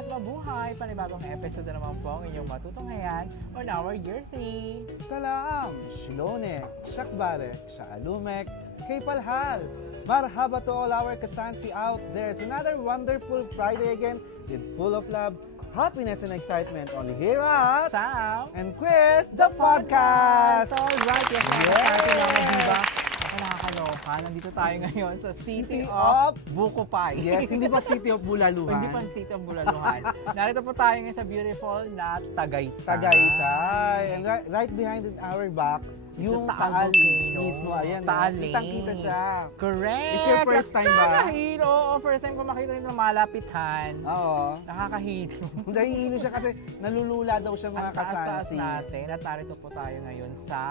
at mabuhay! Panibagong episode na naman po ang inyong matutunghayan on our Year 3. Salam, Shilone, Shakbare, Shaalumek, kay Palhal. Marhaba to all our kasansi out there. It's another wonderful Friday again with full of love, happiness, and excitement only here at Sam! and Quiz, the podcast! Alright, yes, Yay! Nakakaloka. Nandito tayo ngayon sa City City of of Bukupay. Yes, hindi pa City of Bulaluhan. Hindi pa City of Bulaluhan. Narito po tayo ngayon sa beautiful na Tagaytay. Tagaytay. And right behind in our back, yung Taal Taal Volcano. mismo. Ayan, Taal Lake. kitang-kita siya. Correct! It's your first time ba? Nakakahilo. Oo, first time ko makita rin ng malapitan. Oo. Nakakahilo. Naiilo siya kasi nalulula daw siya mga Ang taas-taas kasansi. natin at narito po tayo ngayon sa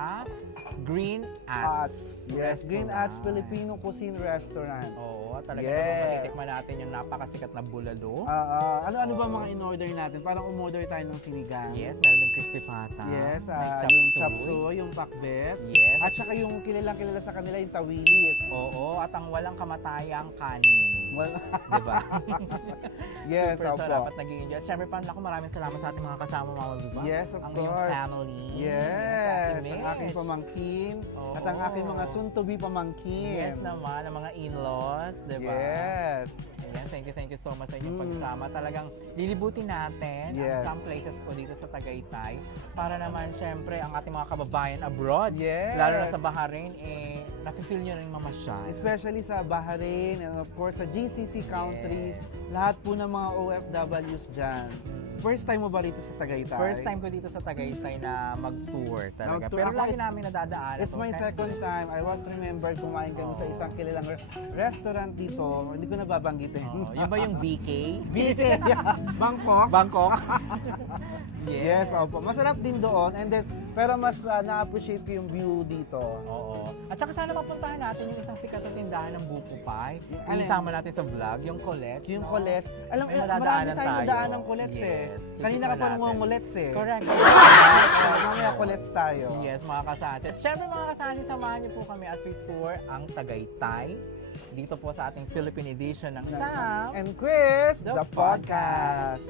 Green Ats. Yes, Green Restaurant. Ats Filipino Cuisine Restaurant. Oo, talaga Yes. naman matitikman natin yung napakasikat na bulalo. Ano ba mga in-order natin? Parang umorder tayo ng sinigang. Yes, meron din crispy pata. Yes, may yung chop suey, yung pakbet. Yes. At saka yung kilalang-kilala sa kanila, yung tawilis. Oo, at ang walang kamatayang kanin. Well, Diba? yes, Super sarap opo. at nag-i-enjoy. At syempre, ako maraming salamat sa ating mga kasama, Mama Biba. Yes, of ang iyong course. family. Yes, Ate ang Mitch. aking pamangkin. Oo. At ang aking mga soon-to-be pamangkin. Yes naman, ang mga in-laws, diba? Yes. Ayan, thank you so much sa inyong Mm. pagsama. Talagang lilibutin natin Yes. ang some places ko dito sa Tagaytay para naman syempre ang ating mga kababayan abroad, Yes. lalo na sa Bahrain, nafe-feel nyo rin mamasyal. Especially sa Bahrain and of course sa GCC countries, lahat po ng mga OFWs dyan. First time mo ba rito sa Tagaytay? First time ko dito sa Tagaytay na mag-tour talaga. Mag-tour. Pero Ako, lagi it's- namin nadadaanan. It's my second time. I was remembered kumain kami sa isang kilalang restaurant dito. Hindi ko na babanggitin. Yun ba yung BK? BK, yeah. Bangkok. Bangkok? Yes, opo. Masarap din doon. And then, pero mas na-appreciate ko yung view dito. Oo. At saka sana mapuntahan natin yung isang sikat na tindahan ng buko pie. Alin? Isama natin sa vlog, yung Colette. Yung no? Colette. Alam, May marami madadaanan tayong tayo. daan ng Colettes Yes, Kanina ka pa titikman natin. ngongolets eh. Correct. Mamaya Colettes tayo. Yes, mga kasati. Siyempre mga kasati, samahan niyo po kami as we tour ang Tagaytay. Dito po sa ating Philippine edition ng Sam. And Quiz, The the podcast.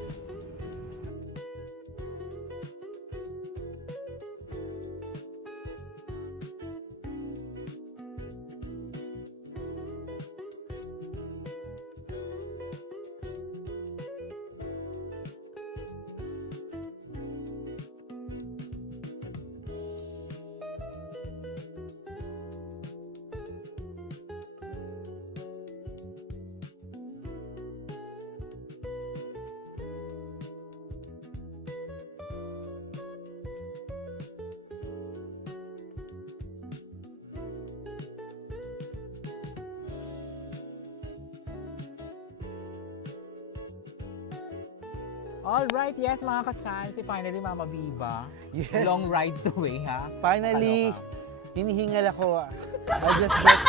Alright, yes mga kasansi, finally Mama Biba. Yes. Long ride to ha. Finally, Nakakaloka. hinihingal ako. I just got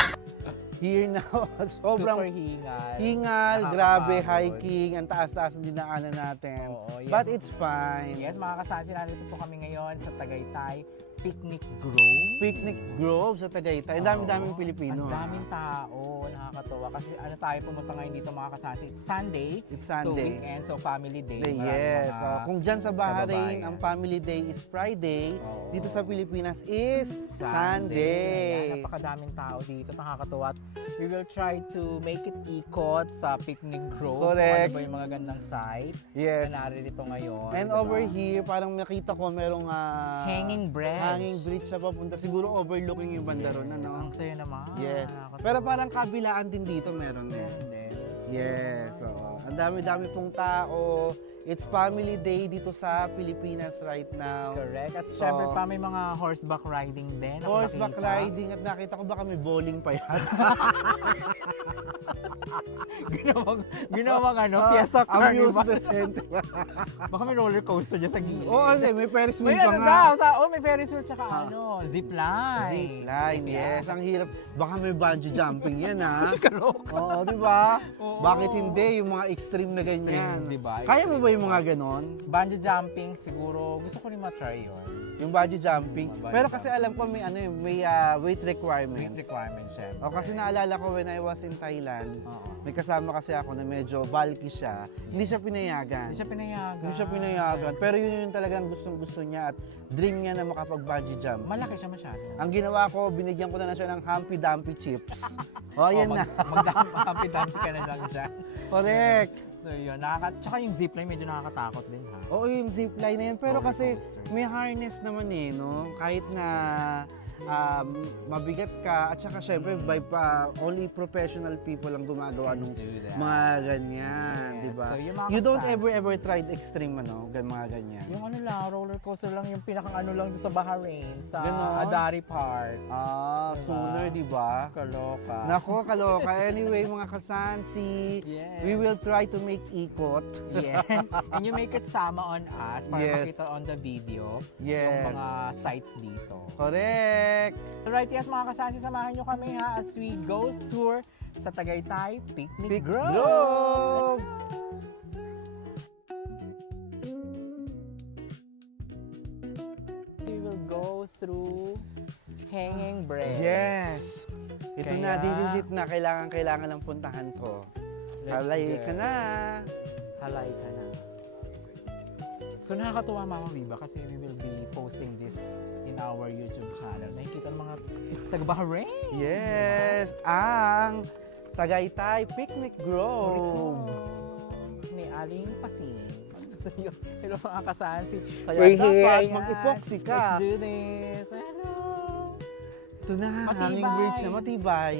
here now. Super Sobrang hingal. hingal, grabe, Nakakapagod. hiking, ang taas-taas ng dinaanan natin. Oo, yes. But it's fine. Yes, mga kasansi, nandito po kami ngayon sa Tagaytay Picnic Grove. Picnic Grove sa Tagaytay. Ang dami-daming Pilipino. Ang daming tao, nakakatuwa. Kasi ano tayo pumunta ngayon dito mga kasansi. It's Sunday. It's So Sunday. weekend, so family day. Day, Maraming yes. mga So, kung dyan sa Bahrain, kababayan. ang family day is Friday. Oo. Dito sa Pilipinas is Ayan, Sunday. napakadaming tao dito, nakakatuwa. At we will try to make it ikot sa Picnic Grove. Correct. Kung ano ba yung mga gandang site Yes. na naririto ngayon. And diba? over here, parang nakita ko merong Hanging bridge. hanging bridge sa papunta. Siguro overlooking yung banda ron, ano? Ang saya naman. Yes. Nakakatuwa. Pero parang kabilaan din dito meron eh. And then, Yes. Oo. Ang dami-dami pong tao. It's family day dito sa Pilipinas right now. correct. At So, syempre pa may mga horseback riding din. ako Horseback nakita. riding at nakita ko baka may bowling pa yan. ginawang fiesta Amusement center. Baka may roller coaster dyan sa gilid. Oo, may Ferris wheel May pa ano nga. daw, may Ferris wheel tsaka zipline. Zipline, yes. Ang hirap. Baka may bungee jumping yan, ha? Karok. Oo, di ba? Oo. Bakit hindi? Yung mga extreme na ganyan. Extreme, di ba? Kaya mo Extreme. ba yung mga ganon? Bungee jumping, siguro, gusto ko rin ma-try yun. Yung bungee jumping. Bungee Pero kasi alam ko may may weight requirements. Weight requirement siya. O kasi naalala ko when I was in Thailand, Oo. may kasama kasi ako na medyo bulky siya. Hindi siya pinayagan. Hindi siya pinayagan. Hindi siya pinayagan. Pero yun yung talagang gustong-gusto niya at dream niya na makapag-bungee jump. Malaki siya masyado. Ang ginawa ko, binigyan ko na siya ng Humpy Dumpy chips. O, ayan na. Magdampi ka na lang dyan. Correct. So yun, tsaka yung zipline medyo nakakatakot din ha. Oo, yung zipline na yan. Pero Roller kasi coaster. may harness naman eh, no? Kahit na mabigat ka at saka syempre only professional people ang gumagawa ng mga ganyan, Yes. di ba? So, yung mga You don't kasama- ever tried extreme mga ganyan. Yung ano lang, roller coaster lang yung pinakang ano lang doon sa Bahrain, sa Ganon? Adari Park. Diba? Sooner, di ba? Kaloka. Nako, kaloka. Anyway, mga kasansi, Yes. we will try to make ikot. Yes. And you make it sama on us para Yes. makita on the video Yes. yung mga sites dito. Correct. Alright, yes mga kasansi, samahan nyo kami ha as we go tour sa Tagaytay Picnic Big Grove. Grove! We will go through Hanging Bridge. Yes! Ito na, Kaya- this is it na. Kailangan ng puntahan to. Let's Halay go. ka na. Halay ka na. So nakakatuwa Mama Viva kasi we will be posting this in our YouTube channel. Nakikita ng mga taga-Bahrain. Yes! Ang Tagaytay Picnic Grove. Ni Aling Pasing. So yun, hello mga kasansi. Kaya We're dapat here. yan. Mag-epoxy ka. Let's do this. Hello. Ito na, Matibay. hanging bridge na matibay.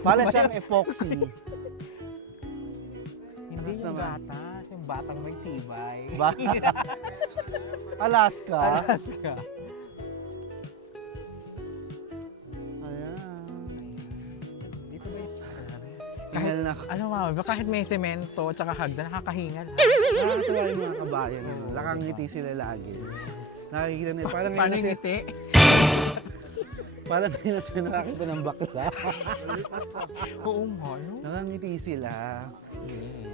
Para siyang epoxy. Hindi Alas yung naman. gatas, yung batang may tibay. Alaska. Alaska. Ayan. Dito ba yung... Hingal na. Ano Mama Viva, kahit may semento tsaka hagdan, nakakahingal. Nakakatuwa yung mga kabayan. Oo, Nakangiti sila lagi. Nakikita nila. Parang Paano ngayon yung kasi, ngiti? parang ngayon kasi nakakita ng bakla. Oo nga, no? Nakangiti sila.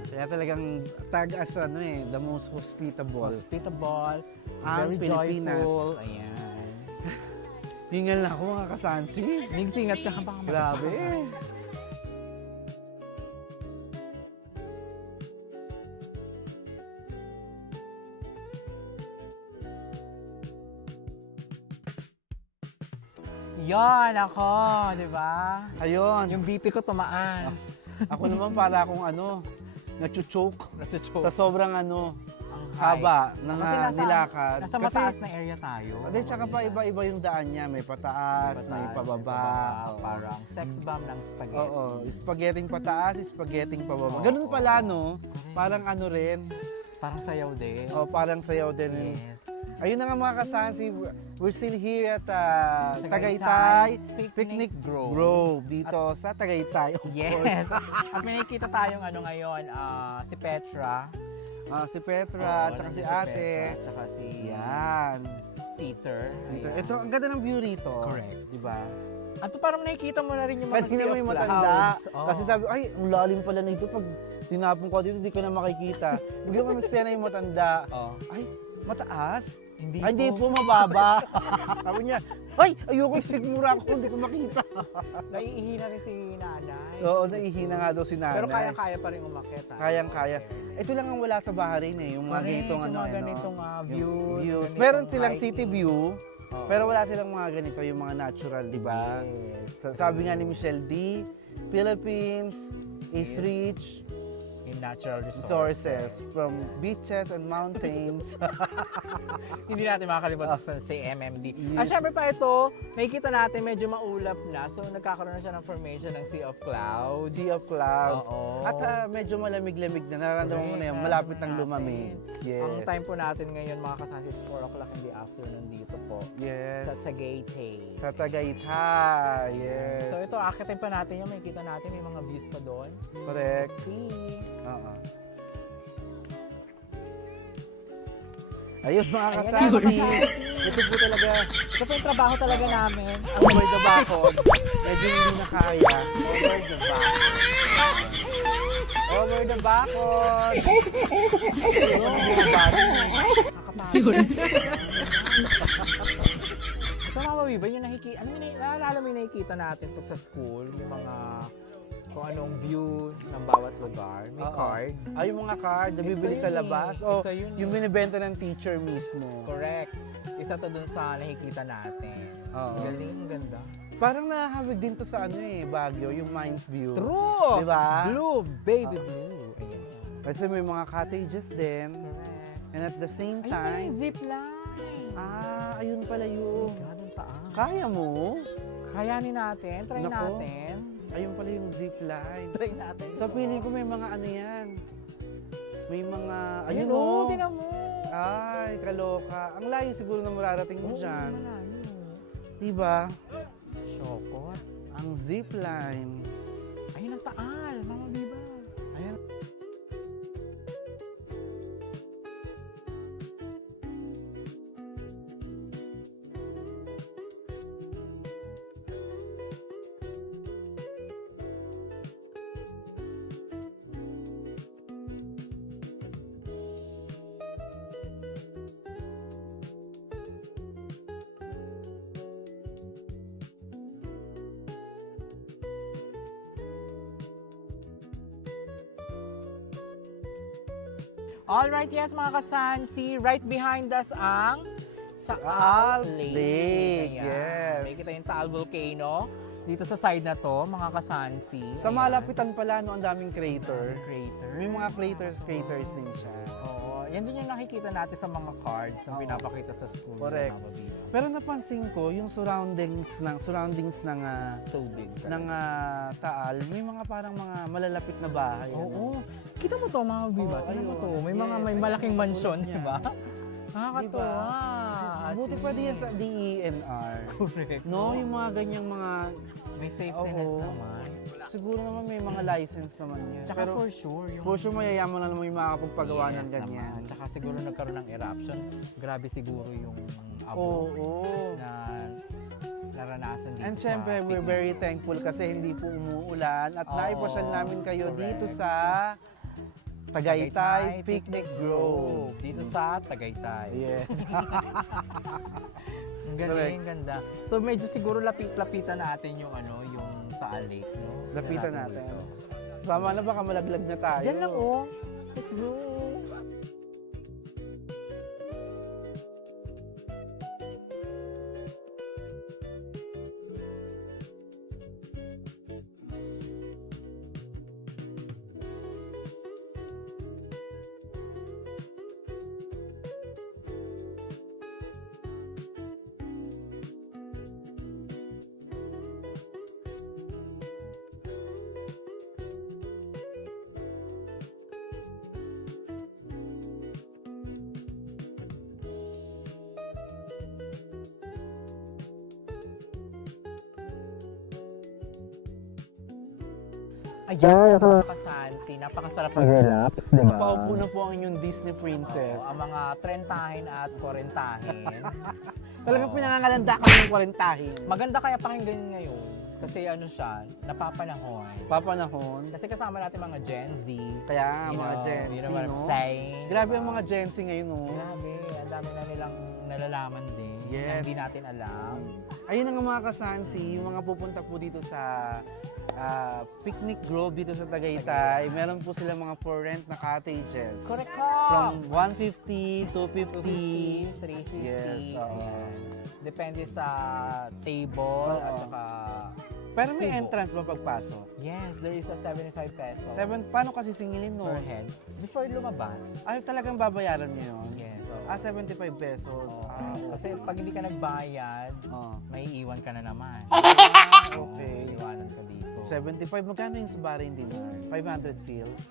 Kaya talagang tag as the most hospitable. Hospitable, Ang very Pilipinas. joyful. Ayan. Hingal na ako mga kasansi. Nagsingat ka baka Grabe. Yan, ako, di ba? Ayun. Yung BP ko tumaas. Ako naman para akong nachuchoke Nachuchoke. sa sobrang Ang high. haba ng Kasi nilakad. Nasa mataas na area tayo. Hindi, tsaka pa iba-iba yung daan niya. May pataas, may pababa. Oo. Parang sex bomb ng spaghetti. Oo, spaghetti pataas, spaghetti pababa. Oo. Ganun pala, no? Correct. Parang ano rin. Parang sayaw din. O, parang sayaw din. Yes. Ayun na nga mga kasansi, we're still here at Tagaytay Tagaytay Picnic Grove. Grove. Dito sa Tagaytay, of Yes. course. At may nakikita tayong ano ngayon, si Petra. Si Petra, Oo, tsaka si nandun ate. Petra, tsaka si Yan. Peter. Ayan. Ito, ang ganda ng view rito. Correct. Di ba? At parang nakikita mo na rin yung mga Kanina sea may of matanda. clouds. Oo. Kasi sabi, ay, ang lalim pala nito. Pag tinapon ko dito, hindi ko na makikita. Biglang kami eksena yung matanda. Oh. Ay, mataas? Hindi, Ay, hindi po mababa. Sabi niya, ay, ayoko sigmura ako, hindi ko makita. Naiihina rin si nanay. Oo, naihina nga daw si nanay. Pero kaya-kaya pa rin umakyat. Kayang-kaya. Ito lang ang wala sa Bahrain eh, yung mga ganitong yung mga ganitong views. ganitong Meron silang hiking. city view, Oo. pero wala silang mga ganito, yung mga natural, di ba? Yes. Sabi nga ni Michelle D, Philippines is Yes. rich In natural resources from beaches and mountains. Hindi natin makakalimutan si MMD. Yes. Syempre pa ito, nakikita natin medyo maulap na. So nagkakaroon na siya ng formation ng Sea of Clouds. Sea of clouds. Oo. At medyo malamig-lamig na. Nararamdaman mo na yan, Correct, malapit ng nararamdaman lumamig. natin. Yes. Ang time po natin ngayon mga kasansi is 4 o'clock in the afternoon dito po. Yes. Sa Tagaytay. Sa Tagaytay. Yes. So ito, akitin pa natin yung makikita natin, may mga views pa doon. Correct. See? Oo. Ayun mga Ayan na, kasansi. mga kasansi. Ito po talaga, Ito po yung trabaho talaga namin. ang over the backon. Medyo hindi na kaya. Over the backon. Over the backon. Nakakapagod. Mama Wiba, yung nakikita, naalala mo yung nakikita natin to sa school, yung mga kung anong view ng bawat lugar, may Oo. card. Ay, yung mga card, nabibili Ito sa yun labas. eh. O, Isa yun yung eh. binibenta ng teacher mismo. Correct. Isa to dun sa nakikita natin. Oo. Ang galing, ang ganda. Parang nakahawig din to sa ano eh, Baguio, yung Mines View. True! Diba? Blue, baby blue. Ayan. Kasi may mga cottages din. Correct. And at the same Ayun pala time, yung zipline. ayun pala Oh yun. my God, ang taas. Kaya mo? Kayanin natin, try Nako. natin. Ayun pala yung zipline. Try natin. Sa feeling ko may mga ano yan. May mga, Ayun ayun o, o. tinan mo. Ay, kaloka. Ang layo siguro na mararating mo Oo, dyan. malayo. Diba? Shokot. Ang zipline. Ayun ang taal, Mama Biba. Ayan. Alright, yes mga kasansi, right behind us ang Taal Taal Lake, Ayan. yes. Nakikita yung Taal Volcano. Dito sa side na to, mga kasansi. Sa Ayan. malapitan pala, no, ang daming crater. Crater. May mga craters din siya. Oo. Yan din yung nakikita natin sa mga cards na Oo. pinapakita sa school. Correct. Mama Biba. Pero napansin ko, yung surroundings ng It's too big. Taal, may mga parang mga malalapit na bahay. Oo. Kita mo to, Mama Biba. Oo, Tingnan mo ayun. to. May mga Yes, may ayun, malaking tulad mansyon, niyan. di ba? Nakakatuwa. Buti pa din yan sa DENR. Correct. No, yung mga ganyang mga, May safetyness Oo. naman. siguro naman may mga license naman yan. Tsaka Pero for sure, yung for sure mayayaman na naman yung makakapagpagawa ng Yes ganyan. naman. Tsaka siguro nagkaroon ng eruption. Grabe siguro yung Oo. abo na naranasan dito And sa syempre, we're Pilipinas. very thankful kasi hindi po umuulan at Oo, naipasyal namin kayo correct. dito sa Tagaytay Picnic Grove. Dito sa Tagaytay. Yes. Ang galing, ganda. So medyo siguro lapit-lapitan natin yung yung Taal Lake, no? Lapitan Tingnan natin. dito. Tama na baka malaglag na tayo. Diyan lang oh. Let's go. Ayan, mga kasansi. Napakasarap mag-relax, di ba? Napaupo na po ang inyong Disney princess. Oo, ang mga trentahin at korentahin. Talagang Oo. pinangangalanda kami ng kwarentahin. Maganda kaya pakinggan yun ngayon. Kasi siya, napapanahon. Papanahon. Kasi kasama natin mga Gen Z. Kaya You mga know, Gen you Z, know what I'm no? saying? Grabe Diba? ang mga Gen Z ngayon, no? Grabe, ang dami na nilang nalalaman din. Na Yes. hindi natin alam. Ayun ang mga kasansi, yung mga pupunta po dito sa Picnic Grove dito sa Tagaytay. Meron po silang mga for rent na cottages. Correct From 150 to 50. 350. Yes, oo. Ayan. Depende sa table at Oo. saka... Pero may Kubo. entrance ba pagpasok? Yes, there is a 75 pesos Paano kasi singilin no? per head. Before lumabas. Ay, talagang babayaran nyo yun? Yes. oo. 75 pesos. Oo. Ah, Kasi pag hindi ka nagbayad, oh. may iwan ka na naman. Okay. Iwanan ka dito. 75, magkano yung sa Barin Dinar? 500 feels?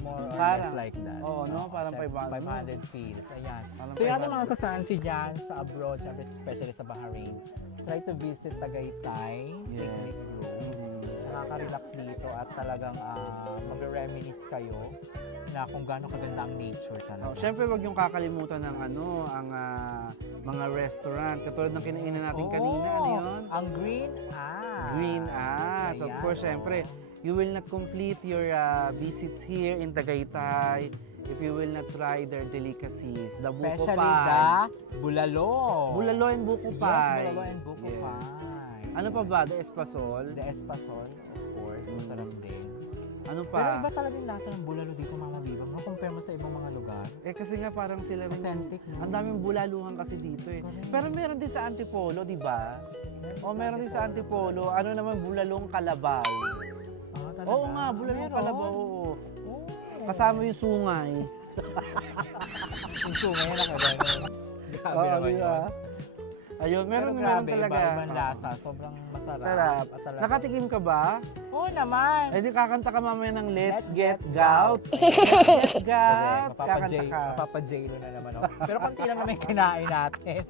More or Parang- less like that. oo, no? Parang 500. 500 feels. Ayan. Parang So yung ating 500. mga kasansi dyan sa abroad, syempre especially sa Bahrain, try to visit Tagaytay, Yes. Picnic Grove. Nakaka-relax dito at talagang mag-reminisce kayo na kung gaano kaganda ang nature Oh, talaga. syempre wag yung kakalimutan ng ang mga restaurant. Katulad ng kinainan natin kanina, ano yun? Ang Green Ah. Green So of Ayan, course, oo. syempre, you will not complete your visits here in Tagaytay if you will not try their delicacies. The buko Especially pie. the bulalo. Bulalo and buko Yes, pie. bulalo and buko Yes. pie. Ano pa ba? The espasol? The espasol, of course. Masarap din. Ano Pero pa? iba talaga yung lasa ng bulalo dito, Mama Viva. Mo compare mo sa ibang mga lugar. Eh kasi nga parang sila rin. Authentic, no? Ang daming bulaluhan kasi dito eh. Correct. Pero meron din sa Antipolo, di ba? O meron din sa Antipolo. Ano naman, bulalong kalabaw. Ah, talaga? Oo nga, bulalong Meron? kalabaw. Oo. Oo. Kasama yung sungay. Yung sungay na kagano. Grabe Oo, naman di ba? yun. Ayun, meron Pero meron grabe, talaga. Ibang lasa. Sobrang masarap. Sarap. At talaga. Nakatikim ka ba? Oo naman. Eh di kakanta ka mamaya ng Let's Let's Get Get Gout. Let's Get Gout. Correct. Kakanta ka. Mapapa-J-lo na naman ako. Pero konti lang naman yung kinain natin.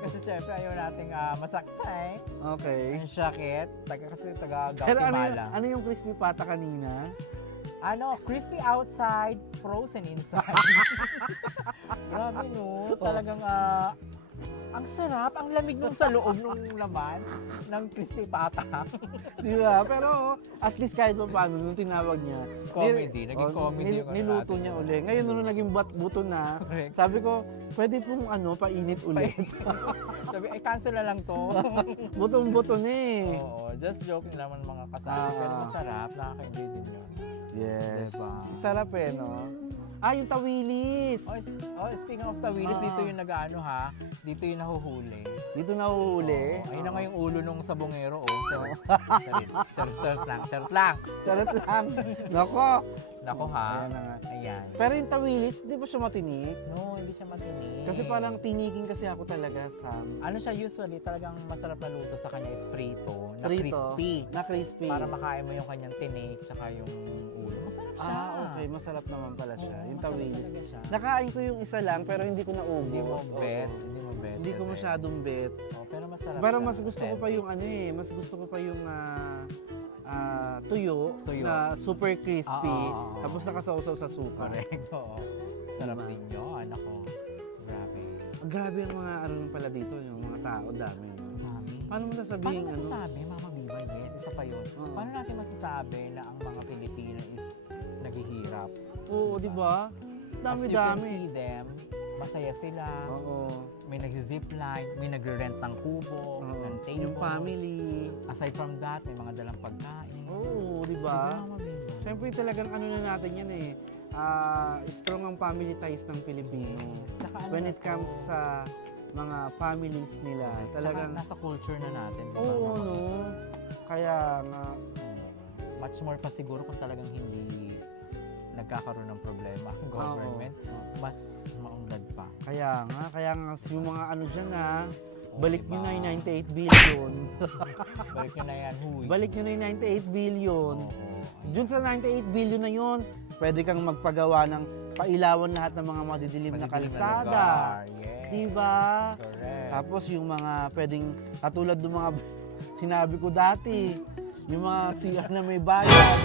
Kasi syempre ayaw nating masaktan. Okay. Ang sakit. Kasi taga Pero Guatemala. ano yung crispy pata kanina? Crispy outside, frozen inside. Grabe no. Talagang ang sarap, ang lamig nung sa loob nung laman ng crispy pata. Di ba? Pero at least kahit pa paano nung tinawag niya. Comedy, naging comedy yung ano Niluto natin. niya uli. Ngayon nung naging buto na, Correct. sabi ko, pwede pong painit ulit. Sabi, ay cancel na lang to. Butong-buto na eh. Oo, just joking naman mga kasama. Pero masarap, nakaka-enjoy din yun. Yes. Diba? Sarap eh, no? Yung tawilis. Speaking of tawilis, dito yung nag-ano ha, dito yung nahuhuli. Dito nahuhuli. Ayun na nga yung ulo nung sabongero, Charot lang, charot lang. Charot lang. Nako. Nako ha. Ayan na nga. Ayan. Pero yung tawilis, di ba siya matinik? No, hindi siya matinig. Kasi parang tiniking kasi ako talaga sa ano siya usually, talagang masarap na luto sa kanya is prito, na Prito. crispy. na crispy. Para makain mo yung kanyang tinik, tsaka yung ulo. Masarap siya. Okay. Masarap naman pala siya. Oo, Yung masarap tawilis. talaga siya. Nakain ko yung isa lang, pero hindi ko naubos. Hindi mo Oo. bet. Hindi mo bet. Hindi ko kasi- masyadong bet. Oh, pero masarap Pero siya. mas gusto ko pa yung mas gusto ko pa yung tuyo, Tuyo. na super crispy, Oo. tapos nakasawsaw sa suka. Correct, oo. Sarap Diba? din yun. Ako, grabe. Grabe yung mga pala dito, yung mga tao, dami. No? Dami. Paano mo Paano sasabihin masasabi, Mama Viva? Yes, isa pa yun. Oo. Paano natin masasabi na ang mga Pilipino is naghihirap? Oo, di ba? As you can Dami-dami. see them, masaya sila. Oo. May nag-zipline, may nagre-rent ng kubo, Oo. ng table. Yung family. Aside from that, may mga dalang pagkain. Oo, di Diba, ba? Mama Viva? Siyempre talagang ano na natin yan eh. Strong ang family ties ng Pilipino. Tsaka ano When na it to, comes sa mga families nila, tsaka talagang nasa culture na natin. Diba, oo, Mama no. Viva? Kaya nga, Much more pa siguro kung talagang hindi nagkakaroon ng problema ang government, mas maunlad pa. kaya nga yung mga ano dyan balik diba? nyo na yung 98 billion. Balik nyo na yan, huy. Balik nyo na yung 98 billion. Oo. Dun sa 98 billion na yun, pwede kang magpagawa ng pailawan lahat ng mga madidilim na Madidilim kalsada. lugar. Yes. Diba? Correct. Tapos yung mga pwedeng, katulad ng mga sinabi ko dati, yung mga CR na may bayad.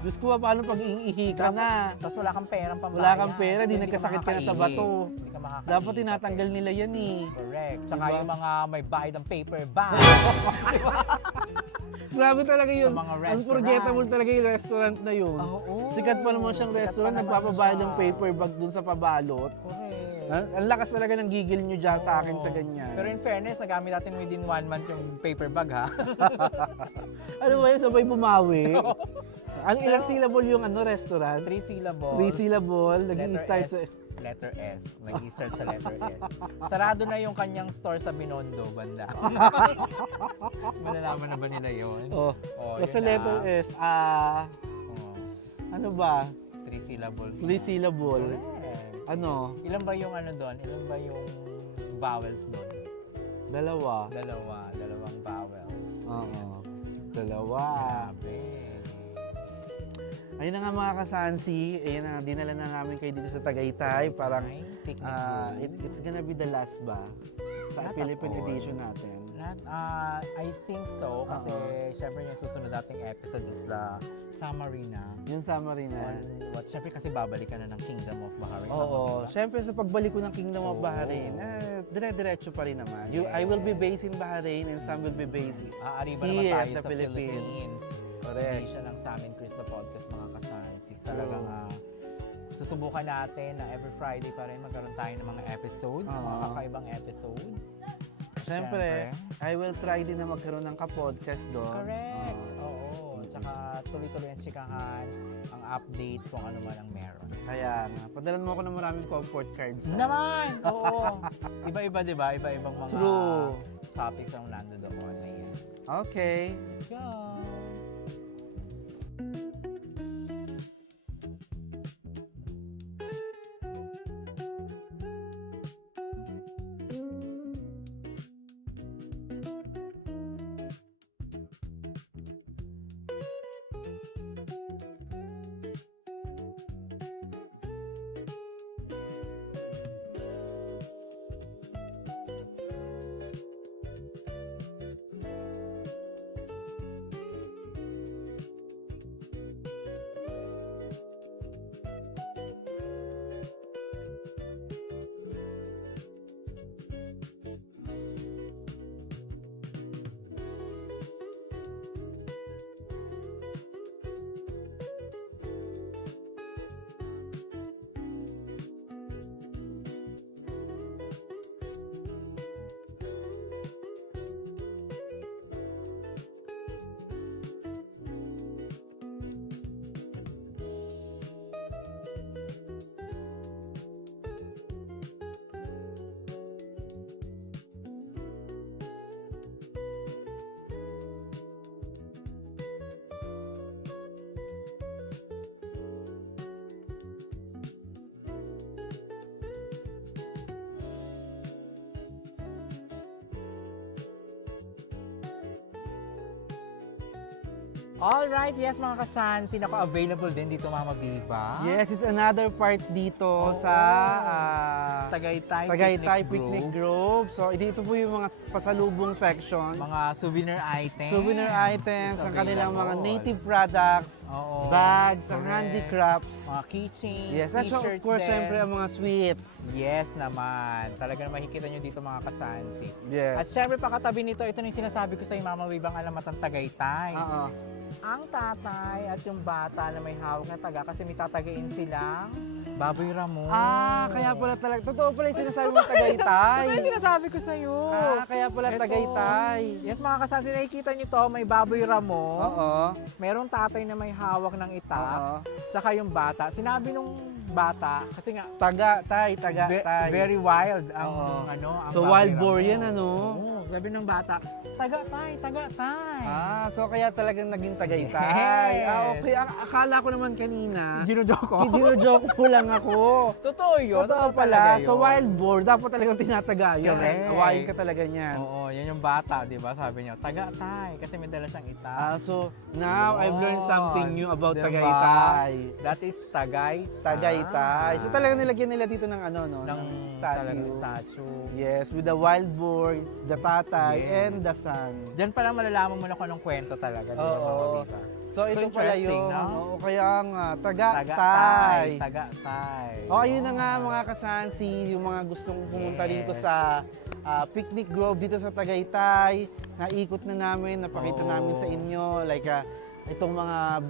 Diyos ko, paano pag iihi ka na? Tapos wala kang perang pambayad. Wala kang pera, di Kasi nagkasakit ka na sa makakaihi. bato. Hindi ka makakaihi. Dapat tinatanggal nila yan eh. Correct. Tsaka Diba? yung mga may bayad ng paper bag. Grabe talaga yun. Sa mga Unforgettable restaurant. talaga yung restaurant na yun. Oo. Sikat pa naman siyang Sikat restaurant, pa naman nagpapabayad siya. ng paper bag dun sa pabalot. Correct. Ang lakas talaga ng gigil nyo dyan sa akin Oo. sa ganyan. Pero in fairness, nagamit natin within 1 month yung paper bag ha. Ano ba yun? Sabay bumawi? Ano ilang syllable yung restaurant? 3 syllable. 3 syllable, nag-i-start sa... Letter S. Nag-i-start sa letter S. Sarado na yung kanyang store sa Binondo, banda. Malalaman na ba nila yun? Oh, Oh, basta yun letter na. S, Oh, ano ba? 3 syllables. 3 syllable. Correct. Ano? Ilan ba yung ano doon? Ilan ba yung vowels doon? Dalawa. Dalawang vowels. Oo. Dalawa. Grabe. Ayun na nga mga kasansi, ayun na, dinala na namin kayo dito sa Tagaytay. Parang Picnic food. it's gonna be the last ba? Sa Not at Philippine all. edition natin. I think so kasi syempre yung susunod nating episode is the summary na Yung summary na. on what syempre kasi babalik ka na ng Kingdom of Bahrain. Oo. Siyempre sa pagbalik ko ng Kingdom of Oo. Bahrain, dire-diretso pa rin naman. I will be based in Bahrain and some will be based Aariba naman here tayo at the sa Philippines. Philippines. Correct. Hindi siya ng Sa Amin Chris the Podcast mga kasansi. Talagang susubukan natin na every Friday pa rin magkaroon tayo ng mga episodes, Oo. mga kakaibang episodes. Siyempre, I will try din na magkaroon ng ka-podcast doon. Correct. Oo. Tsaka tuloy-tuloy ang chikahan, ang updates kung ano man ang meron. Kaya nga, padalan mo ako ng maraming comfort cards. Naman! Oo. Iba-iba, di ba? Iba-ibang mga True. topics ang nando doon. Ayan. Okay. Let's go! Alright, yes mga kasansin, ako available din dito Mama Viva. Yes, it's another part dito Oo. sa Tagaytay Picnic Grove. So, dito po yung mga pasalubong sections. Mga souvenir items. Souvenir items, is ang kanilang mga available. native products, Oo, bags, ang correct. handicrafts. Mga keychains, Yes, at of t-shirts course, din. syempre ang mga sweets. Yes naman. Talaga na makikita nyo dito mga kasansi. At Yes. syempre pakatabi nito, ito na yung sinasabi ko sa Mama Viva ang alamat ng Tagaytay. Oo. Ang tatay at yung bata na may hawak na taga kasi may tatagain silang Baboy Ramo. Kaya pala talaga. Totoo pala yung sinasabi mo Tagaytay. Ito yung sinasabi ko sa'yo. Kaya pala Ito. Tagaytay. Yes mga kasansi, nakikita nyo to, may Baboy Ramo. Oo. Merong tatay na may hawak ng Oo. itak. Tsaka yung bata. Sinabi nung bata, kasi nga, Taga-tay. very wild ang Oo. ang So, Baboy wild Ramo. boar yan, ano? Oo, sabi ng bata, taga-tay. So kaya talagang naging Tagaytay. Yes. Okay. Akala ko naman kanina, Ginudok ko. joke po lang ako. Totoo yun. Totoo talaga pala. yun. So wild boar, dapat talagang tinatagayan. Correct. Awayin ka talaga niyan. Oo, yan yung bata, di ba? Sabi niya, taga-tay. Kasi may dala siyang itak. So now I've learned something new about Diba? Tagaytay. That is Tagaytay. So talagang nilagyan nila dito ng ano, no? ng talagang statue. Yes, with the wild boar, the tatay, Yes. and the son. Diyan pa lang malalaman mo na kung anong kwento talaga, di ba, Oo. Mama Viva? So ito pala interesting, yung, no? oo, kaya nga, Tagatay. Taga-tay. Ayun na nga mga kasansi, yung mga gustong pumunta Yes. dito sa Picnic Grove dito sa Tagaytay. Naikot na namin, napakita Oo. namin sa inyo. Like, itong mga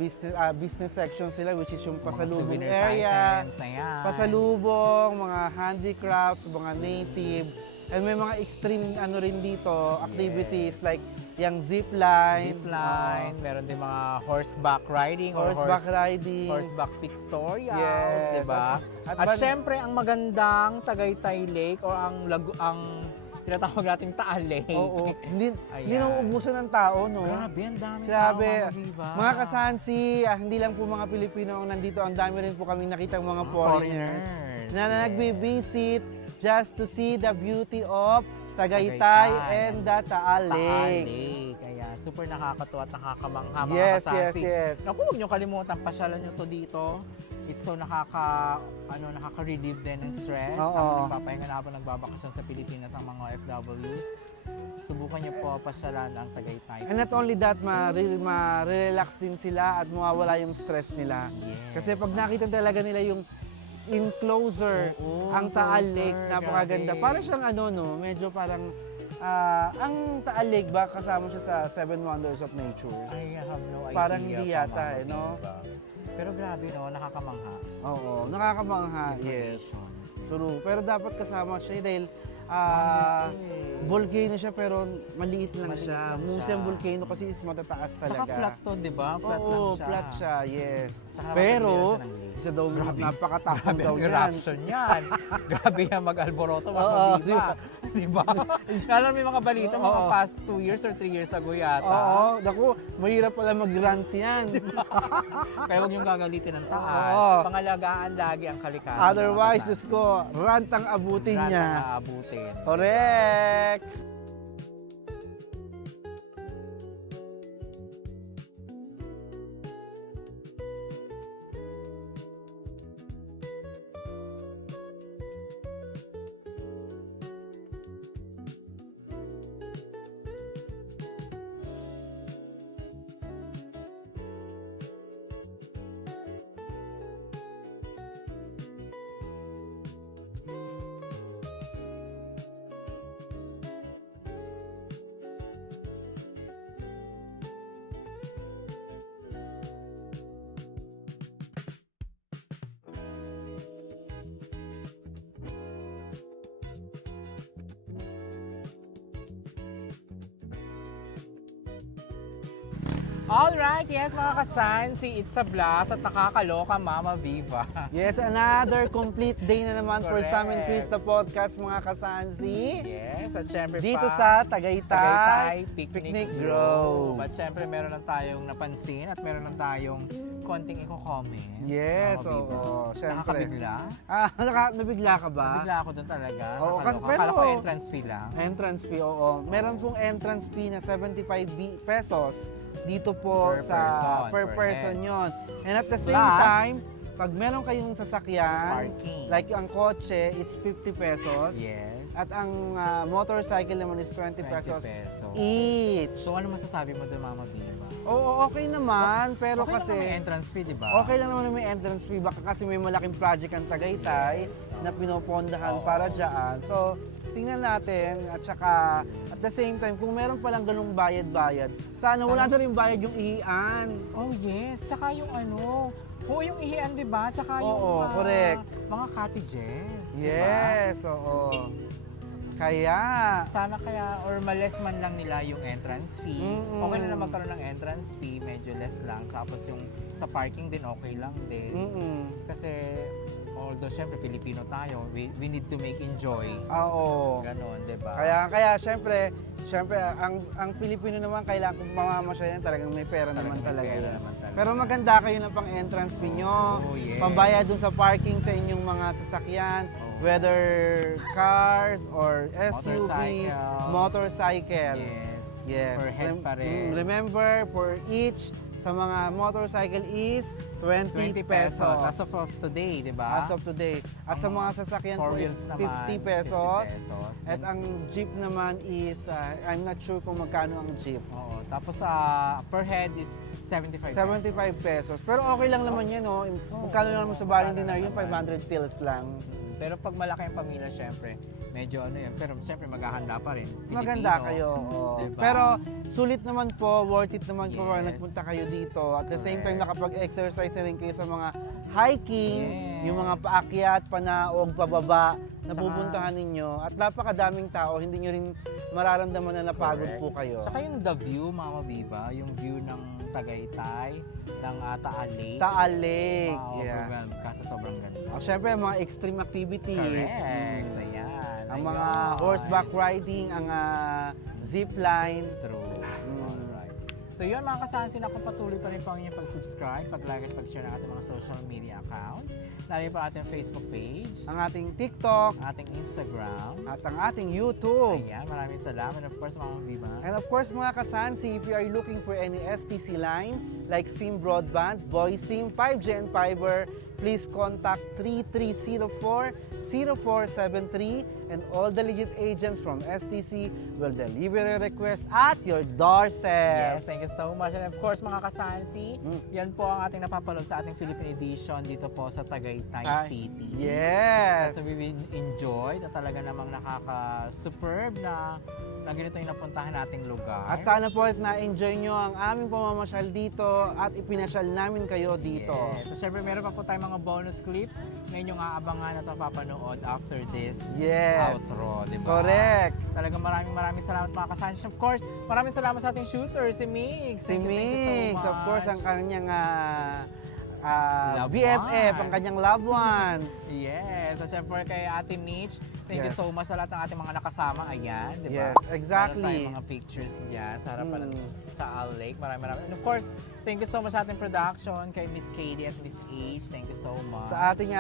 business sections sila, which is yung Mga pasalubong souvenirs area. items, ayan. Pasalubong, mga handicrafts, mga native. And may mga extreme ano rin dito, activities like yung zipline, Zipline, meron din mga horseback riding or horseback riding. horseback pictorials, Yes. di ba? At syempre ang magandang Tagaytay Lake or ang tinatawag nating Taal Lake. Oo. Hindi Ayan. nauubusan ng tao, no? Grabe, ang dami Grabe. tao, Mama Viva. Mga kasansi, hindi lang po mga Pilipino ang nandito, ang dami rin po kami nakitang mga foreigners na Yes. nagbi-visit just to see the beauty of Tagaytay Tagaytay. and the Taal Taal Lake. Lake. Kaya super nakakatuwa at nakakamangha mga Yes, kasansi. yes. Naku, huwag niyo kalimutan, pasyalan niyo to dito. It's so nakaka-relieve din ng stress. Oo. Habang nagpapahinga na habang nagbabakasyon sa Pilipinas ang mga OFWs. Subukan niyo po pasyalan ang Tagaytay. And not only that, ma-relax din sila at mawawala yung stress nila. Yes. Kasi pag nakita talaga nila yung enclosure, Oo, ang Taal closer, Lake, napakaganda. grabe. Para siyang ano, no, medyo parang, ang Taal Lake ba kasama siya sa Seven Wonders of Nature? I have no idea. Parang hindi pa, yata, Mama no? Viva. Pero grabe no, nakakamangha. Oo, nakakamangha, yes. Information. True. Pero dapat kasama siya dahil Yes, volcano siya pero maliit lang Maliit siya. lang Muslim siya. volcano kasi is matataas Tsaka talaga. flat to, di ba? Flat lang Oo, siya. flat siya, yes. Tsaka Pero, nakapagpili siya ng lake. isa daw Grabe. napakatapang Grabe daw ang yan. eruption yan. Grabe yan mag-alboroto, Oo, mag-diba. Diba? Alam may mga balita, mga Oo. past 2 years or 3 years ago yata. Oo, naku, mahirap pala mag-grant yan. Kaya huwag niyong gagalitin ng taal. Oo. Pangalagaan lagi ang kalikasan. Otherwise, Diyos ko, rant ang abutin niya. Aabutin. Correct! Alright, yes mga kasan, si It's a Blast at nakakaloka Mama Viva. Yes, another complete day na naman for Correct. Sam and Chris the podcast, mga kasansi. Yes, at syempre Dito pa, sa Tagaytay Tagaytay Picnic Picnic Grove. Grove. At syempre meron lang tayong napansin at meron lang tayong konting i-comment. Yes, Mama Viva. oo, syempre. Nakakabigla. Nabigla ka ba? Nabigla ako doon talaga. Oo, Nakakaloka. kasi pero- Akala ko entrance fee lang. Entrance fee, oo. Meron pong entrance fee na 75 pesos dito po Per sa person, per per person head. yon. And at the same Plus, time, pag meron kayong sasakyan, Parking. like ang kotse, it's 50 pesos. Yes. At ang motorcycle naman is 20 pesos 20 pesos. each. So ano masasabi mo doon Mama Viva? Oo, okay naman, pero Okay kasi lang may entrance fee, di ba? okay lang naman na may entrance fee baka kasi may malaking project ang Tagaytay Yes. na pinopondahan Oo. para dyan. So, tingnan natin at saka at the same time kung meron palang ganung bayad-bayad, sana wala na rin bayad yung ihian. Oh yes, tsaka yung ano, yung ihian, di ba? Tsaka yung Oo, correct. mga cottages, di ba? Yes, oo. Kaya, Sana kaya, or maless man lang nila yung entrance fee. Mm-mm. Okay na lang magkaroon ng entrance fee, medyo less lang. Tapos yung sa parking din, okay lang din. Kasi, although syempre Pilipino tayo, we need to make enjoy. oo. Ganon, di ba? Kaya syempre ang Pilipino naman kailangan kung mamamasyayan talagang may pera naman Talagang may talaga. pera yan. naman talaga. Pero maganda kayo ng pang entrance fee nyo. Oh, yes. Pambayad dun sa parking sa inyong mga sasakyan, Oh. whether cars or SUV, Motorcycle. motorcycle. Yes. Yes. Per head pa rin. Remember, for each sa mga motorcycle is 20 pesos. As of today, di ba? As of today. At sa mga sasakyan Four po is wheels naman, 50 pesos. 50 pesos. At ang jeep naman is, I'm not sure kung magkano ang jeep. Oo. Tapos per head is 75 75 pesos. Pero okay lang naman yan, no? Magkano lang naman sa baling dinar yun, naman. 500 pills lang. Pero pag malaki ang pamilya, syempre, medyo ano yun. Pero syempre, maghahanda pa rin. Maganda Filipino. kayo. Oo. Diba? Pero sulit naman po, worth it naman po Yes. nagpunta kayo dito. At the same time, Correct. nakapag-exercise na rin kayo sa mga hiking, Yes. yung mga paakyat, panaog, pababa, na Tsaka- pupuntahan ninyo. At napakadaming tao, hindi nyo rin mararamdaman na napagod Correct. po kayo. Tsaka yung the view, Mama Viva, yung view ng Tagaytay, ng Taal Lake. Taal Lake. Yeah. Overwhelmed ka sa sobrang ganda. Siyempre, mga extreme activities. Correct. Ayan. Ang Ayun. mga horseback riding, ang zip line. True. Mm. Alright. So yun mga kasansin, ako patuloy pa rin po ang inyong pag-subscribe, pag-like at pag-share ng ating mga social media accounts. Lalo po ating Facebook page, Ang ating TikTok, ating Instagram. at ang ating YouTube. Ayan, maraming salamat. And of course, Mama Viva. And of course mga kasansi, if you are looking for any STC line like SIM Broadband, Voice SIM, 5G and Fiber, please contact 3304-0473 and all the legit agents from STC will deliver your request at your doorstep. Yes, thank you so much. And of course, mga kasansi, yan po ang ating napapalood sa ating Philippine edition dito po sa Tagaytay City. Yes! So we will enjoy na talaga namang nakaka-superb na ganito yung napuntahan nating lugar. At sana po na-enjoy nyo ang aming pamamasyal dito at ipinasyal namin kayo dito. Yes. So syempre meron pa po tayong mga bonus clips ngayon yung aabangan at mapapanood after this Yes! outro, di ba? Correct! Talagang maraming salamat mga kasansi. Of course, maraming salamat sa ating shooter, si Migs. Si Thank you so Mix, much. of course, ang kanyang Loved BFF, ang ones. kanyang loved ones. Yes. So syempre kay Ate Mitch, thank you Yes. so much sa lahat ng ating mga nakasama. Ayan, di ba? Yes, exactly. Meron tayong mga pictures dyan sa harapan Mm. sa Al Lake. Maraming. And of course, thank you so much sa ating production, kay Miss Katie at Miss H. Thank you so much. Sa ating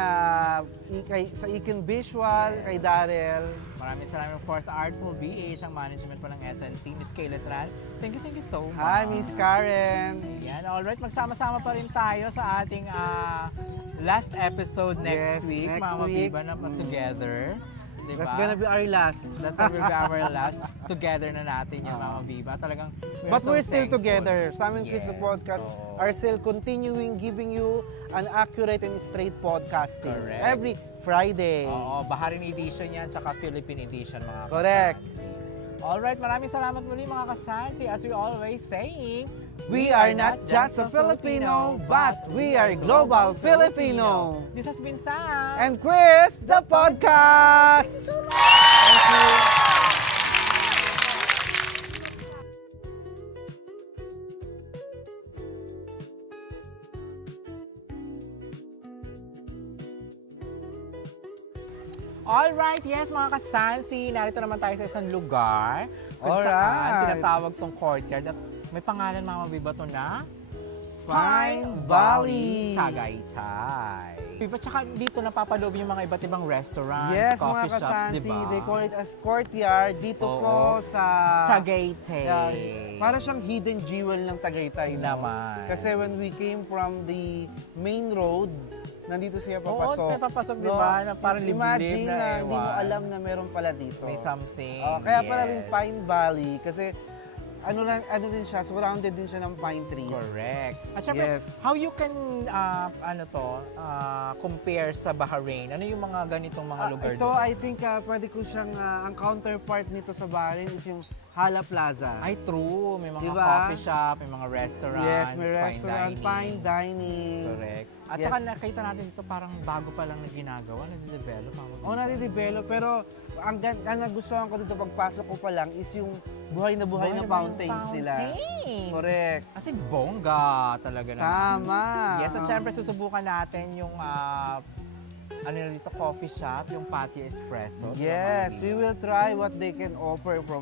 sa Ikin Visual, kay Daryl. Maraming salamat of course sa Artful BH, ang management po ng SNC, Miss Kay Letran. Thank you so much. Hi, Miss Karen. Ayan, alright. Magsama-sama pa rin tayo sa ating last episode next Yes, week. next Mga week. Mabiba na together. Diba? That's gonna be our last. That's will be our last together na natin yung Mama Biba. Talagang But so we're still thankful. together. Sam and Chris, the Yes, podcast, oo. are still continuing giving you an accurate and straight podcasting. Correct. Every Friday. Oo, Baharin edition yan, tsaka Philippine edition mga Correct. kasansi. Alright, maraming salamat muli mga kasansi. As we always saying, We are not just a Filipino, but we are global Filipino. This has been Sam. And Chris, the podcast! Thank you. Alright, yes mga kasansi, narito naman tayo sa isang lugar kung saan Alright. tinatawag tong courtyard. At may pangalan mga mabiba to na Fine Valley. Tagaytay. Diba, tsaka dito napapaloob yung mga iba't ibang restaurants, Yes, coffee mga shops, kasansi, diba? they call it as courtyard dito Oo. po sa... Tagaytay. Para siyang hidden jewel ng Tagaytay. no? Naman. Kasi when we came from the main road, nandito siya Oo, papasok. may papasok, diba? Na parang Imagine liblib na hindi mo ewan. alam na meron pala dito. May something. Kaya pala rin yes. Pine Valley kasi ano rin siya, surrounded din siya ng pine trees. Correct. At syempre, Yes. how you can, compare sa Bahrain? Ano yung mga ganitong mga lugar Ito, doon? I think, pwede ko siyang, ang counterpart nito sa Bahrain is yung Hala Plaza. Ay, true. May mga Diba? coffee shop, may mga restaurants, Yes, may restaurant, fine fine dining. Correct. At Yes. saka nakita natin dito parang bago pa lang na ginagawa, na-develop. Oo, nade-develop. Pero ang nagustuhan ko dito pagpasok ko pa lang is yung buhay na fountains nila. Correct. Kasi bongga talaga naman. Tama. Yes, at syempre susubukan natin yung ano na dito, coffee shop, yung Patio Espresso. Yes, we will try what they can offer for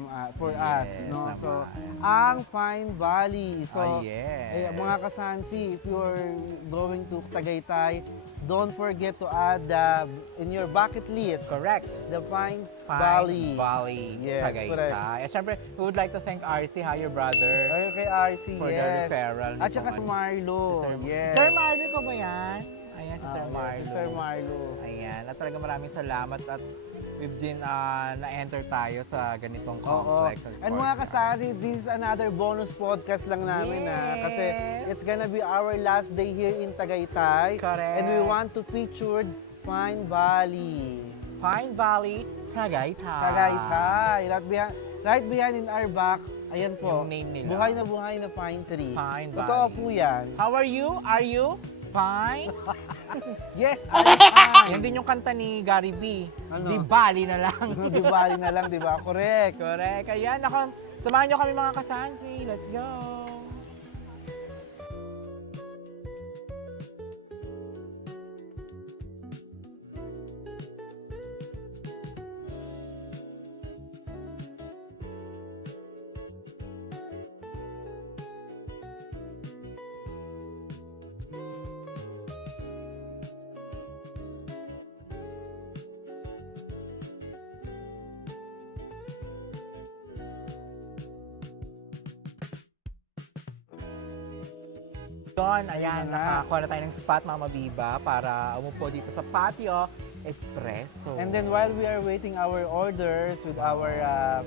us, Yes, no. naman. So, ang Pine Valley. So, yes. mga kasansi, if you're going to Tagaytay, don't forget to add in your bucket list. Correct. The Pine Valley. Yes, correct. Tagaytay. At syempre, we would like to thank RC, your brother, Ayun kay RC, for the yes. referral. At saka si Marlo. Yes. Sir Marlo ko ba yan? Ayan, si Sir Yes, Marlo. si Sir Marlo. Ayan, at talaga maraming salamat at we've din na-enter tayo sa ganitong Oo. complex. And mga kasari, this is another bonus podcast lang namin kasi Yes. it's gonna be our last day here in Tagaytay. Correct. And we want to feature Pine Valley. Pine Valley, Tagaytay. Tagaytay. Right behind in our back, ayan po. Yung name nila. Buhay na pine tree. Pine Totoo Valley. po yan. How are you? Are you fine? Yes, I'm fine. Yan din yung kanta ni Gary B. Ano? Di bali na lang. Di bali na lang, di ba? Correct. Correct. Ayan, samahan nyo kami mga kasansi. Let's go. Yun, ayan, Yun na nga. nakakuha na tayo ng spot, Mama Biba, para umupo dito sa patio espresso. And then while we are waiting our orders with our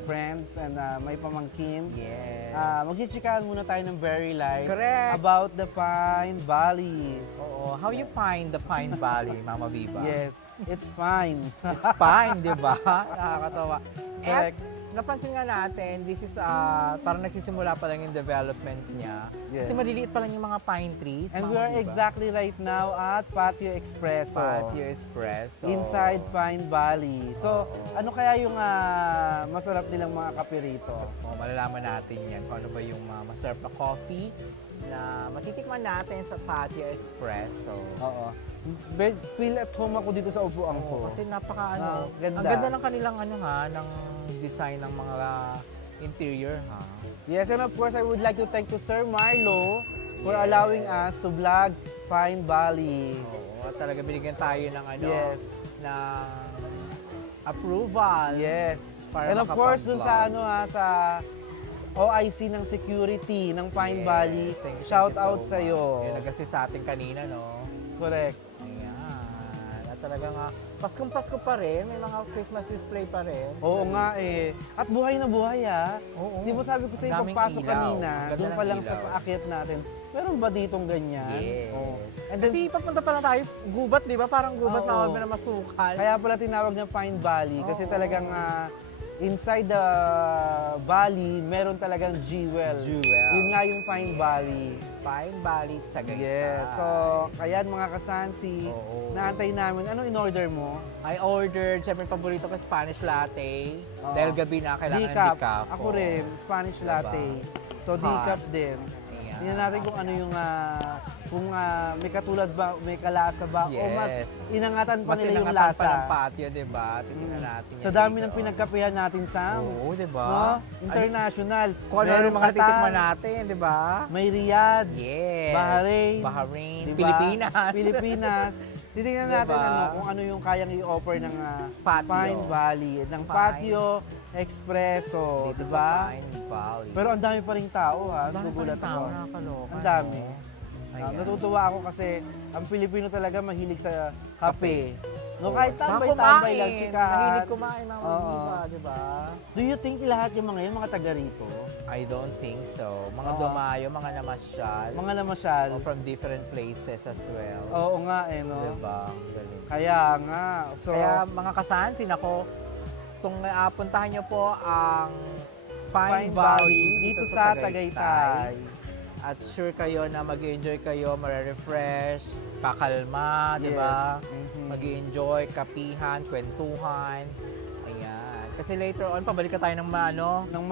friends and may pamangkins, Yes. magchichikahan muna tayo ng Very Light Correct. about the Pine Valley. Oo, how you find the Pine Valley, Mama Biba? Yes, it's fine. It's fine, di ba? Nakakatawa. At Correct. napansin nga natin, this is parang nagsisimula pa lang yung development niya. Yes. Kasi maliliit pa lang yung mga pine trees. And Mama we are Biba. exactly right now at Patio Espresso. Patio Espresso. Inside Pine Valley. So, Oo. ano kaya yung masarap nilang mga kape rito? Oh, malalaman natin yan kung ano ba yung masarap na coffee na matitikman natin sa Patio Espresso. Oo. Feel at home ako dito sa upuan ko. Kasi napaka ganda. ang ganda ng kanilang ng design ng mga interior ha. Yes, and of course, I would like to thank to Sir Marlo for Yes. allowing us to vlog Pine Valley. Oo, at talaga binigyan tayo ng Yes. ng approval. Yes. Para And of course, dun sa makapag-vlog. sa OIC ng security ng Pine Yes, Valley, thank you shout so out much. sa iyo. Yung nag-assist sa atin kanina, no? Correct. Ayan. At talagang Paskong-Pasko pa rin, may mga Christmas display pa rin. Oo nga eh. At buhay na buhay Oo. Di ba sabi ko sa iyo, Ang daming pagpasok ilaw. kanina, Ang ganda doon ng pa lang sa ilaw. paakyat natin, meron ba ditong ganyan? Yes. Oo. And then, Kasi papunta pa lang tayo, gubat, di ba? Parang gubat na Oo. wag na masukal. kaya pala tinawag ng Pine Valley kasi Oo. talagang inside the valley, meron talagang jewel. Jewel. Yun nga yung Pine Valley. Pine Valley, Tagaytay. Yes. So, kaya mga kasansi, Oo. naantay namin. Anong in-order mo? I ordered, syempre paborito ko Spanish latte. Oo. Dahil gabi na, kailangan ng Decaf. decaf. Ako Oo. rin, Spanish Diba? latte. So, Hot. decaf din. Ayan. Tingnan natin kung ano yung, kung may katulad ba, may kalasa ba, o Yes. mas inangatan pa Mas nila yung inangatan pa ng lasa. patio, di ba? Titingnan natin Sa yan dami dito. ng pinagkapehan natin, Sam. Oo, di ba? No? International. Kung ano Meron yung mga Qatar, titikman natin, di ba? May Riyadh, Yes. Bahrain, Bahrain. diba? Pilipinas. Pilipinas. Titingnan natin Diba? kung ano yung kayang i-offer ng Patio. Pine Valley, ng Pine. Patio Espresso, Dito di ba? sa Pine Valley. Pero ang dami pa ring tao ha, Ang dami pa nagugulat rin tao, ako. nakakaloka. Ang dami. no? Ayan. Natutuwa ako kasi ang Pilipino talaga mahilig sa kape. No, Oo. kahit Tsaka tambay-tambay lang, kumain. chikahan. Mahilig kumain, mga Oo. diba, di ba? Do you think lahat yung mga yun, mga taga rito? I don't think so. Mga Oo. dumayo, mga namasyal. Mga namasyal? O from different places as well. Oo nga eh, no? Diba? Ang galing. Kaya nga. So, Kaya mga kasansin ako, kung puntahan nyo po ang Pine, Pine Valley Valley dito sa Tagaytay. At sure kayo na mag-enjoy kayo, marerefresh, kakalma, di ba? Mhm. Mag-enjoy, kapihan, kwentuhan. Ayan. Kasi later on, pabalik ka tayo ng ng Manila. Ng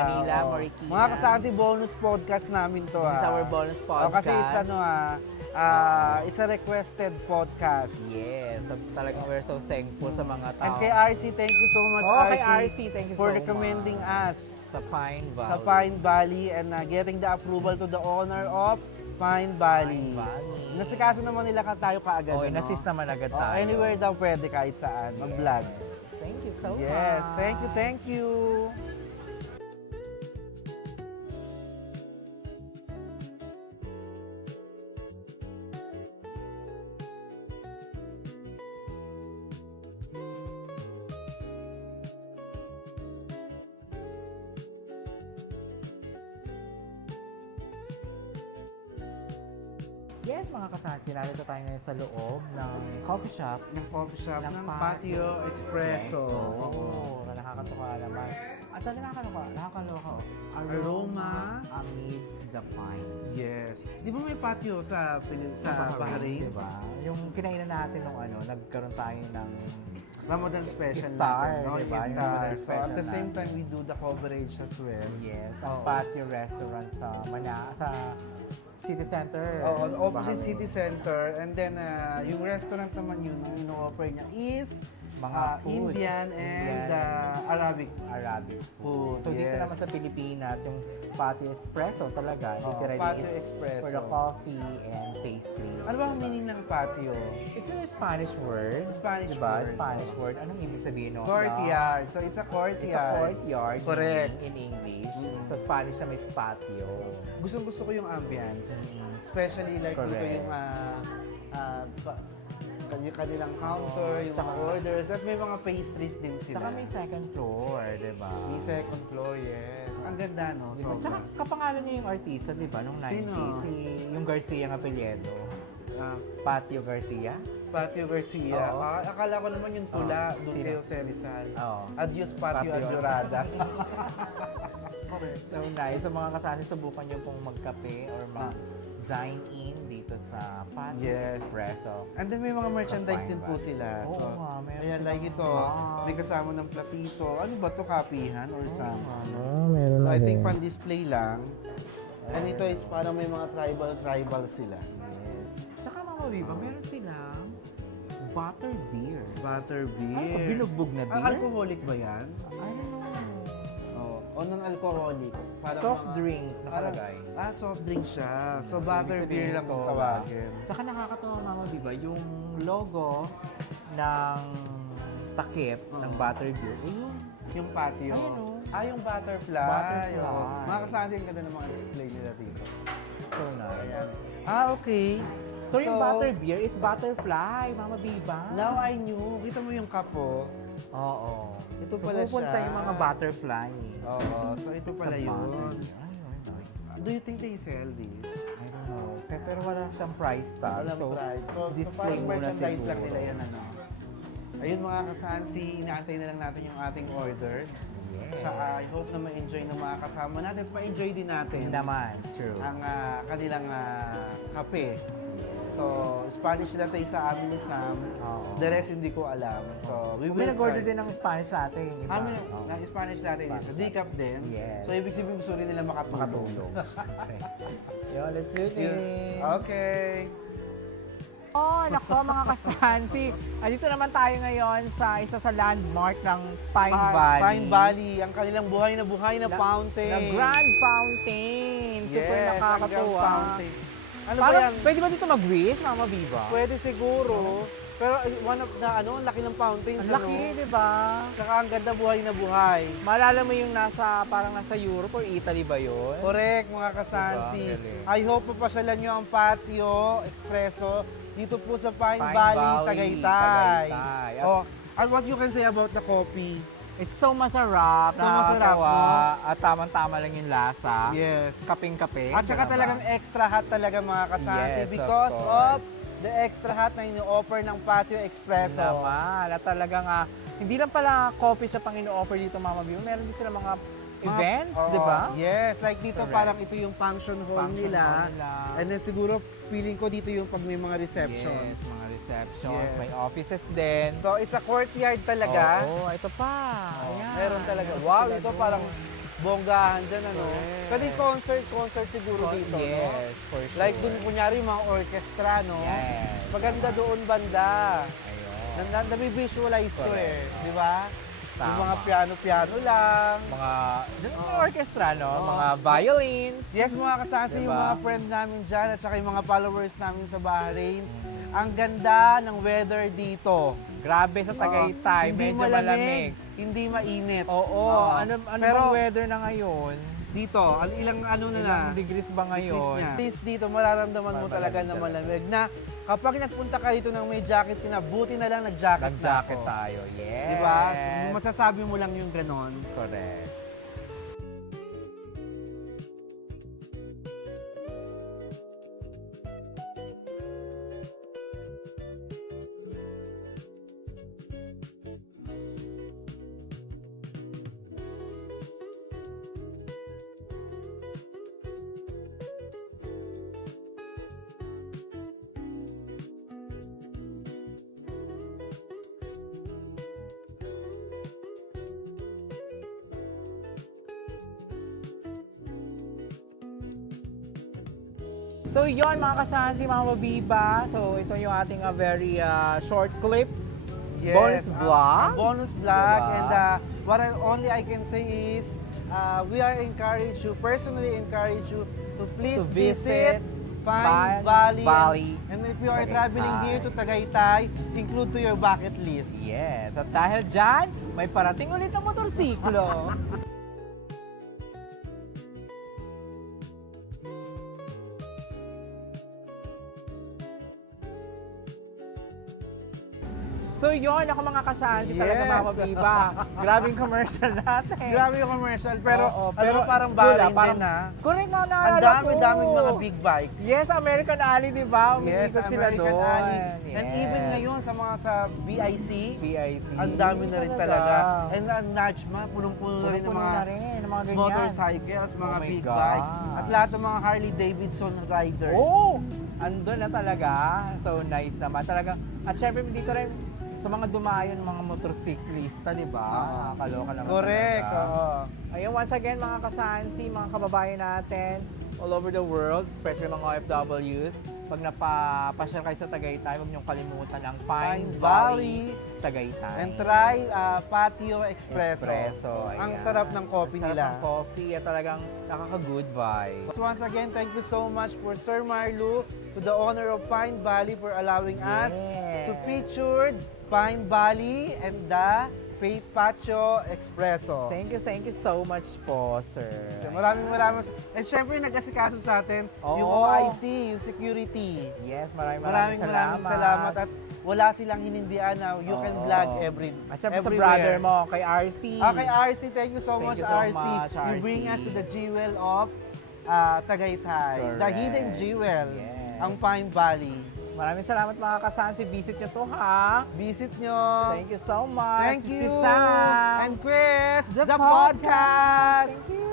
Manila, Oo. Marikina. Mga kasansi, bonus podcast namin to. This is our bonus podcast. Kasi it's it's a requested podcast. Yes. So, talagang we're so thankful sa mga tao. And kay RC, thank you so much, Oh, kay RC, RC, thank you for so recommending much. us Sa Pine Valley. sa Pine Valley and getting the approval to the owner of Pine Valley. Pine Valley. Nasikaso naman nila tayo kaagad. Oh, ano? in-assist naman agad Oh, tayo. anywhere daw pwede kahit saan, mag-vlog. Thank you so much. Yes, thank you, thank you. Yes, mga kasansi, narito tayo ngayon sa loob ng coffee shop. Ng coffee shop ng Patio Patio Espresso. Oo, na nakakatuwa naman. At nakakaloka. Aroma amidst the pines. Yes. Di ba may patio sa Bahrain? Diba? Yung kinainan natin nung nagkaroon tayo ng Ramadan special Iftar, natin. No? diba? Yung Iftar. Ramadan So, at special the same natin. time, we do the coverage as well. yes, ang Oo. patio restaurant sa sa City Center. Oo, sa opposite Bahrain. city center. And then, yung restaurant naman yun, ang ino-offer niya is Mga foods. Indian and Arabic. Arabic Food, So dito yes. naman sa Pilipinas, yung Patio Espresso talaga, Oo, literally Patio is Espresso. for the coffee and pastries. Ano ba ang meaning ng patio? It's a Spanish word. Spanish diba? word. Spanish word. Anong ibig sabihin? No? Courtyard. So, it's a It's a courtyard. courtyard Correct. meaning in English. Mm. Sa Spanish siya may patio. Gustong-gusto ko yung ambience. especially like dito Correct. yung kanilang counter, yung mga Tsaka- orders, at may mga pastries din sila. Tsaka may second floor, di ba? May second floor, yes. Ang ganda, no? Diba? Sobra. Tsaka kapangalan niya yung artista, di ba? Nung 90s, Sino? yung Garcia ang apelyedo. Ah, Patio Garcia. Patio Garcia. Oo. Akala ko naman yung tula, Oo. doon Sino? kay Jose Rizal. Oo. Adios Patio Patio. Adjorada. So nice. Sa mga kasasi, subukan niyo pong magkape or mag-dine-in dito sa Patio Yes. Espresso. And then may mga merchandise Fine din po ba? sila. Oo So, nga, meron ayan, silang like ito, mug. may kasama ng platito. Ano ba to kapihan or something? Meron So I think pan-display lang. And ito is parang may mga tribal sila. Yes. Tsaka mga Oliva, meron silang butter beer. Butter Ano beer. to, binugbog na beer? Alcoholic ba yan? I don't know. Oo. O non-alcoholic. Parang Soft mga- drink Parang, nakalagay. soft drink siya. So Ibig butter sabihin beer lang ito, kung tawagin. Tsaka nakakatawa mama, di ba? Yung logo ng takip ng Oo. butter beer, eh yun. Yung patio. Ayun, oh. Yung butterfly. Butterfly. Oo. Mga kasama din ganda ng mga display nila dito. So nice. Ayan. Okay. So yung So, butter beer is butterfly, Mama Biba. Now I knew. Kita mo yung kapo. Oo. Ito So pala pupunta siya. yung mga butterfly. Oo. So ito sa pala butter yun. beer. Ayun, nice. Do you think they sell this? I don't know. Pero wala siyang price tag. Walang So, price. So display parang muna merchandise siguro. lang nila yan, ano. Ayun mga kasansi, inaantay na lang natin yung ating order. Yes. So I hope na ma-enjoy ng mga kasama natin at ma-enjoy din natin Naman. True. ang kanilang kape. So, Spanish latte sa amin ni Sam. Oo. The rest hindi ko alam. So, we May will nag-order try. din ng Spanish natin. Yung iba. Amin, Oo. na Spanish latte is Spanish decaf din. Yes. So, ibig sabihin gusto rin nila makatulong. Okay. Yo, let's do Yun. this. Okay. Oh, nako mga kasansi. Andito naman tayo ngayon sa isa sa landmark ng Pine Valley. Pine Valley, ang kanilang buhay na Na- fountain. The Grand Fountain. Super Yes, ang Grand nakakatuwa. Fountain. Ano ba Parang, yan? pwede ba dito mag-wish, Mama Viva? Pwede siguro. Pero one of the, ang laki ng fountains. Ang laki, di ba? Saka ang ganda buhay na buhay. Maalala mo yung parang nasa Europe or Italy ba yun? Correct, mga kasansi. Diba? Galing. I hope papasyalan nyo ang Patio Espresso dito po sa Pine, Pine Valley, Valley, Tagaytay. Tagaytay. Oh, and what you can say about the coffee? It's so masarap, So masarap, nakakatawa, at tamang-tama lang yung lasa. Yes. Kaping-kape. At saka diba? talagang extra hot talaga mga kasansi Yes, of because course. of the extra hot na ini-offer ng Patio Espresso. Naman, at talagang hindi lang pala coffee siya pang ino-offer dito, Mama Bill. Meron din sila mga events, Oo, di ba? Yes, like dito Correct. parang ito yung function hall Function nila. hall nila. And then siguro feeling ko dito yung pag may mga reception. Yes, mga receptions, Yes. may offices din. So it's a courtyard talaga. Oo, ito pa. Oh, Ayan. meron talaga. Meron Wow, sila ito doon. parang bonggahan dyan, ano? Correct. Pwede concert siguro dito, no? Yes, for sure. Like dun, kunyari, mga orchestra, no? Yes. Maganda doon banda. Ayun. Nami-visualize ko Correct. eh. Di ba? Yung Tama. mga piano-piano lang. Mga, dyan Oo. mga orchestra, no? Oo. Mga violins. Yes, mga kasansi, yung Diba? mga friends namin dyan at saka yung mga followers namin sa Bahrain. Ang ganda ng weather dito. Grabe sa Tagaytay, Hindi medyo malamig. Hindi mainit. Oo, ano Pero- bang weather na ngayon? Dito, ilang ano na na? Ilang degrees ba ngayon? At least dito, mararamdaman mo talaga na malamig. Na kapag nagpunta ka dito ng may jacket ka na, buti na lang nag-jacket Nag-jacket na ako. tayo, yes. Di ba? Masasabi mo lang yung ganon. Correct. So yon mga kasansi, mga mabiba. So ito yung ating very short clip. Bonus vlog. Bonus vlog. Diba? And what only I can say is, we are personally encourage you to please To visit visit Pine Pine Valley. Valley, And if you are Tagaytay. traveling here to Tagaytay, include to your bucket list. Yes. At dahil dyan, may parating ulit na motorsiklo. So yun, ako mga kasansi talaga Yes. mga kabiba. Grabing commercial natin. Grabe yung commercial, pero, Oo, pero parang it's cool, baling parang- din ha. Correct na Ang naalala ko. dami-daming mga big bikes. Yes, American Alley, di ba? Yes, Umiikot sila American doon. Alley. Yes. And even ngayon sa mga sa BIC, PIC. ang dami na rin talaga. And ang Najma, punong-puno na rin ng Puno-puno mga na rin, ng mga ganyan. motorcycles, mga Oh my big God. bikes, at lahat ng mga Harley Davidson riders. Oh! Andun na talaga. So nice naman. Talaga. At syempre dito rin sa mga dumayon, mga motorcyclista, di ba? Nakakaloka naman Correct. talaga. Oo. Ayun, once again, mga kasansi, mga kababayan natin all over the world, especially mga OFWs, pag napapasyal kayo sa Tagaytay, huwag niyong kalimutan ang Pine Valley Tagaytay. And try Patio Espresso. Espresso. Ang ayan. sarap ng coffee Sarap nila. ng coffee at talagang nakaka-good vibes. So once again, thank you so much for Sir Marlu, to the owner of Pine Valley, for allowing us to feature Pine Valley and the Patio Espresso. Thank you so much po, sir. Maraming. And syempre, nag-asikaso sa atin Oo. yung OIC, yung security. Yes, maraming Salamat. At wala silang hinindian na you can Oo. vlog every At syempre sa everywhere. brother mo, kay RC. Kay RC, thank you so Thank much, you so RC. much, You bring RC. us to the jewel of Tagaytay. The Correct. hidden jewel, Yes. ang Pine Valley. Maraming salamat mga kasansi. Visit nyo to ha. Visit nyo. Thank you so much. Thank Si you. Sam. And Chris, the podcast. podcast. Thank you.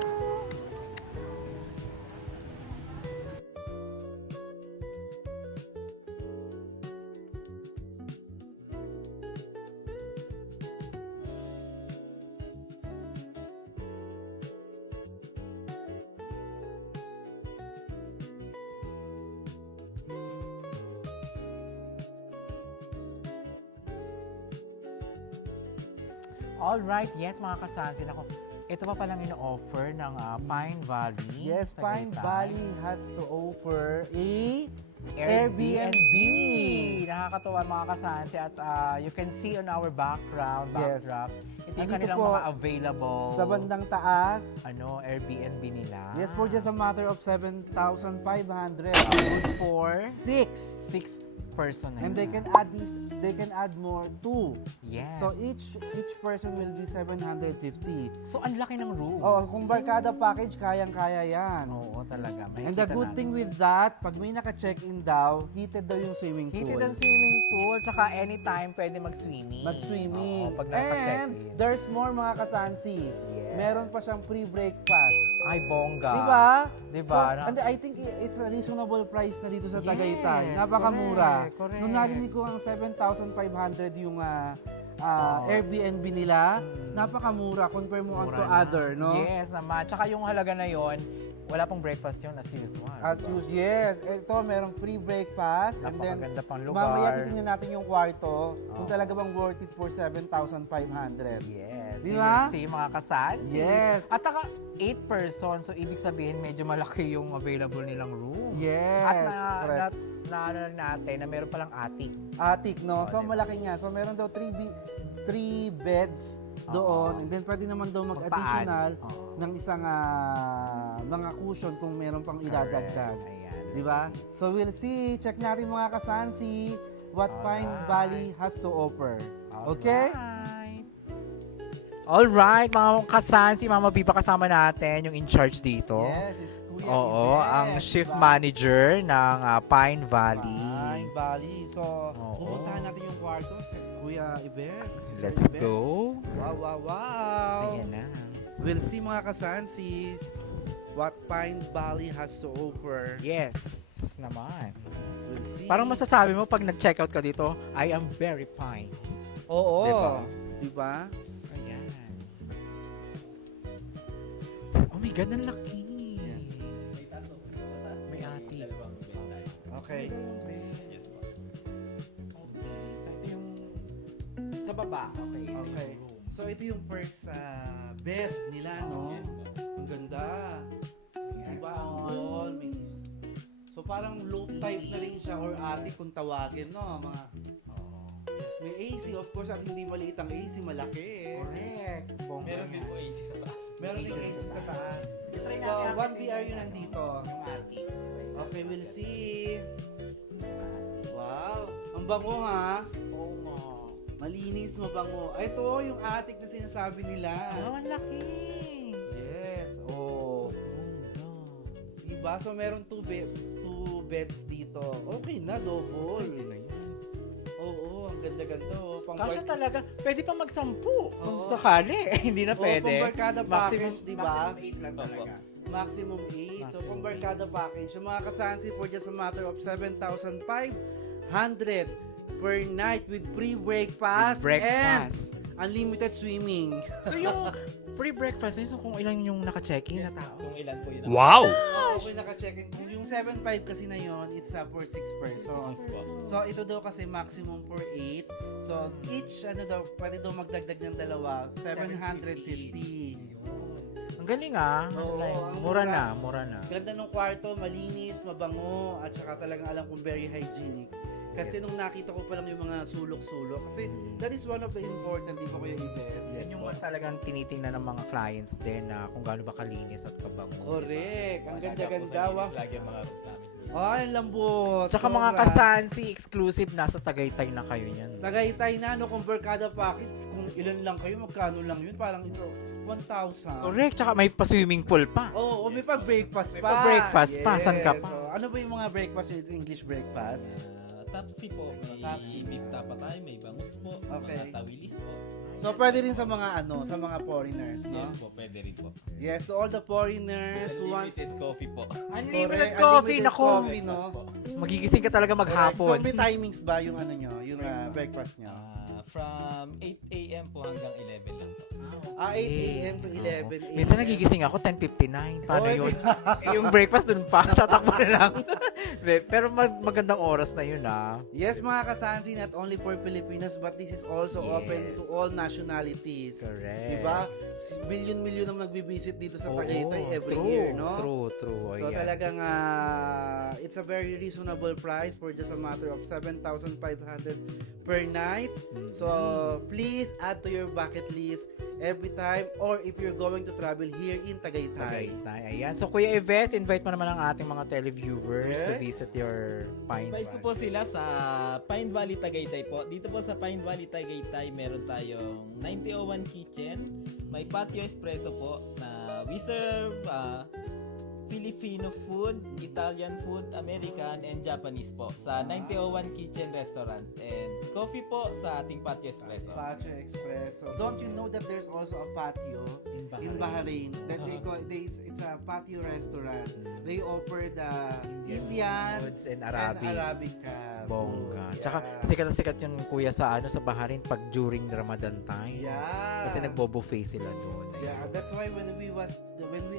Alright, yes mga kasansin ako. Ito pa palang ino-offer ng Pine Valley. Yes, sa Pine Tagaytay. Valley has to offer a Airbnb. Nakakatuwa mga kasansi at you can see on our background, Yes. backdrop. Ito yung Nandito kanilang po, mga available sa bandang taas. Airbnb nila. Yes, for just a matter of 7,500. for Six. 6 person. And they can add more too. Yes. So each person will be 750. So, ang laki ng room. Oh, kung barkada package, kayang-kaya yan. Oo, talaga. And the good thing with that, pag may naka-check-in daw, heated daw yung swimming pool. Heated ang swimming pool, tsaka anytime pwede mag-swimming. Mag-swimming. Oo, pag And naka-check-in. there's more mga kasansi. Yes. Meron pa siyang free breakfast. Ay, bongga. Diba? Diba? So, and I think it's a reasonable price na dito sa Yes, Tagaytay. Napakamura. correct. Nung narinig ko ang 7,500 yung Airbnb nila, napakamura compare mo on Mura to na. other, no? Yes naman. Tsaka yung halaga na yon, wala pong breakfast yun as usual. As diba? usual, yes. Ito, merong free breakfast. And then, Napakaganda pang lugar. mamaya titingnan natin yung kwarto kung talaga bang worth it for 7,500. Yes. Diba? You will see mga kasal. Yes. At saka 8 person, so ibig sabihin medyo malaki yung available nilang room. Yes. At correct. na natin na meron palang attic. Attic, no? Oh, So, diba? malaki nga. So, meron daw 3 beds doon. And then, pwede naman daw mag-additional Oo. ng isang mga cushion kung meron pang idadagdag. Correct. Ayan. Di ba? So, we'll see. Check natin mga kasansi what Pine Alright. Valley has to offer. Okay? Alright, mga kasansi, Mama Biba kasama natin yung in charge dito. Yes, it's Kuya Oo, Ives, ang shift diba? manager ng Pine Valley. Pine Valley. So, Oo. pupuntahan natin yung kwarto si Kuya Ives. si Sir Let's Ives. go. Wow. Ayan na. We'll see mga kasansi what Pine Valley has to offer. Yes, naman. We'll see. Parang masasabi mo pag nag-check out ka dito, I am very fine. Oo. Diba? Diba? Ayan. Oh my God, ang laki. May attic. Okay. Okay, so ito yung sa baba. Okay, ito Okay. yung room. So, ito yung first bed nila, no? Ang ganda. Diba? Ang wall, may... So, parang low type na rin siya or attic kung tawagin, no? Mga... Yes, may AC, of course, at hindi maliit ang AC, malaki eh. Correct. Meron din po AC sa taas. Meron din AC sa taas. Try So, natin ang 1DR yun nandito. Yung attic. Okay, we'll see. Wow! Ang bango ha! Oo nga. Malinis, mabango. Ito, yung attic na sinasabi nila. Oh, ang laki. Yes. Oh. Diba? So, meron two beds dito. Okay na, double. Pwede na yun. Oo, ang ganda-ganda. Oh. Kasya talaga. Pwede pa magsampu. Kung Oo. sakali. Hindi na Oh, pwede. pang barkada package, di ba? Maximum 8 lang talaga. Maximum 8. So, Maximum pang barkada package. Yung mga kasansi for just a matter of 7,500 per night with free breakfast, Breakfast. and unlimited swimming. So yung free breakfast, so kung ilan yung naka-check-in na tao? Kung ilan po yun. Wow! Okay, naka-check-in. Kung yung 7,500 kasi na yon, it's for 6 persons. So, ito daw kasi maximum for 8. So, each, pwede daw magdagdag ng dalawa, 750. Ang galing ah. Oo, ang Mura mura. na, mura na. Ganda ng kwarto, malinis, mabango, at saka talagang alam kong very hygienic. Kasi nung nakita ko pa lang yung mga sulok-sulok, kasi that is one of the important, di ba Kuya Ives? Yan yung mga talagang tinitingnan ng mga clients din na kung gaano ba kalinis at kabango. Correct. Ang Wala ganda-ganda. po sa Wow. linis lagi ang mga rooms namin. Ay, ang lambot. Tsaka mga Sobra. kasansi exclusive, nasa Tagaytay na kayo yan. Tagaytay na, kung barkada package, kung ilan lang kayo, magkano lang yun? Parang it's 1,000. Correct, tsaka may pa-swimming pool pa. Oo, may pa-breakfast May pa. pa-breakfast pa, saan ka pa? So, ano ba yung mga breakfast? It's English breakfast. Tapsi po, may Tapsi. beef tapa tayo, may bangus po, Okay. mga tawilis po. So, pwede rin sa mga sa mga foreigners, no? Yes po, pwede rin po. Yes, to all the foreigners who wants Unlimited coffee po. Unlimited Correct, coffee, unlimited nako. coffee, no? Magigising ka talaga So, maghapon. may timings ba yung yung breakfast nyo? From 8 a.m. po hanggang 11 lang po. 8 a.m. to 11 a.m. Minsan nagigising ako 10:59. Paano Oh, yun? Yung breakfast dun pa, tatakbo na lang. Pero magandang oras na yun ah. Yes, mga kasansi, not only for Filipinos, but this is also Yes. open to all nationalities. Correct. Diba? Milyon-milyon ang nagbibisit dito sa Oo, Tagaytay every true, year, no? True. So Ayan. talagang it's a very reasonable price for just a matter of 7,500 per night. So please add to your bucket list every time or if you're going to travel here in Tagaytay. Tagaytay. Ayan. So, Kuya Eves, invite mo naman ang ating mga televiewers to Yes. visit your Pine Invite ko Valley. po sila sa Pine Valley Tagaytay po. Dito po sa Pine Valley Tagaytay, meron tayong 9001 Kitchen. May patio espresso po na we serve Filipino food, Italian food, American, and Japanese po sa 9001 Kitchen Restaurant. And coffee po sa ating patio espresso. Patio Espresso. Don't you know that there's also a patio in Bahrain that it's a patio restaurant. They offer the Indian Foods and and Arabic. Arabic Bongga. food. Tsaka sikat na sikat yung kuya sa Bahrain pag during Ramadan time. Yeah. Kasi nagbo-buffet sila doon. Yeah, that's why when we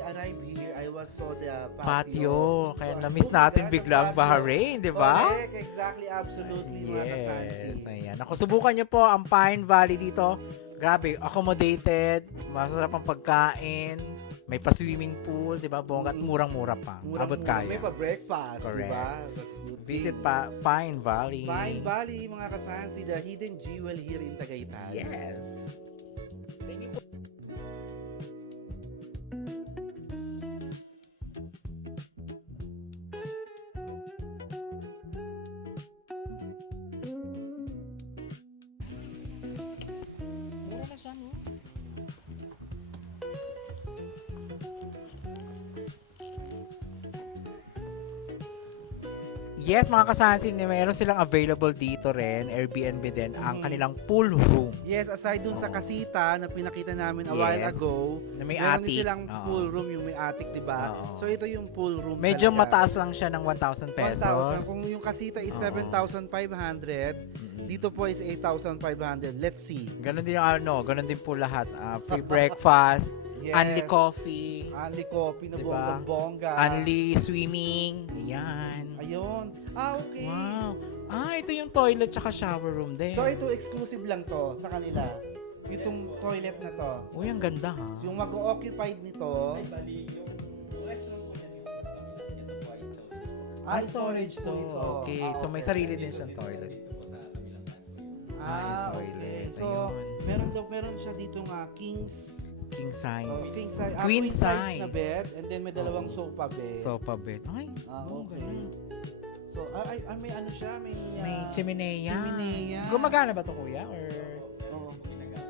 arrived here, I saw the Patio. patio. Kaya So, na-miss oh, natin yeah, bigla ang the patio. Bahrain, di ba? Correct, exactly, absolutely, mga kasansi. Yes, ayan. Ako, subukan nyo po ang Pine Valley dito. Grabe, accommodated, masarap ang pagkain, may pa-swimming pool, di ba? Bongga at murang-mura pa. Abot kaya. May pa-breakfast, di Correct. ba? That's good. Visit pa Pine Valley. Pine Valley, mga kasansi, the hidden jewel here in Tagaytay. Yes. Thank you po. Mura na siya, no? Yes, mga kasansin, meron silang available dito rin, Airbnb din, ang kanilang pool room. Yes, aside dun sa Oo. kasita na pinakita namin a Yes. while ago, Na may meron din attic. silang Oo. pool room, yung may attic, di ba? Oo. So, ito yung pool room Medyo talaga. mataas lang siya ng 1,000 pesos. 1,000. Kung yung kasita is Oo. 7,500, dito po is 8,500. Let's see. Ganon din yung ganon din po lahat. Free breakfast, Yes. unli coffee, Unli coffee na Diba? bongga. unli swimming. Yan. Ayun. Okay. Wow. Ito yung toilet tsaka shower room din. So, ito exclusive lang to sa kanila. Itong toilet na to. Uy, ang ganda ha. Yung mag-occupied nito, Ay, bali, yung restaurant po niya dito sa kabila. Ito po ay storage. storage po ito. Okay, Ah, so may okay. sarili din siyang toilet. Dito po sa kabilang kanto. Ah, yung okay. toilet. So, Ayun. meron siya dito nga King size. king size, Queen size na size. bed, and then may dalawang Oo. sofa bed. Sofa bed. Ay, Ah, oh, okay. ganun. So, may ano siya, May chimenea. chimenea. Gumagana ba to, kuya? Or Oo.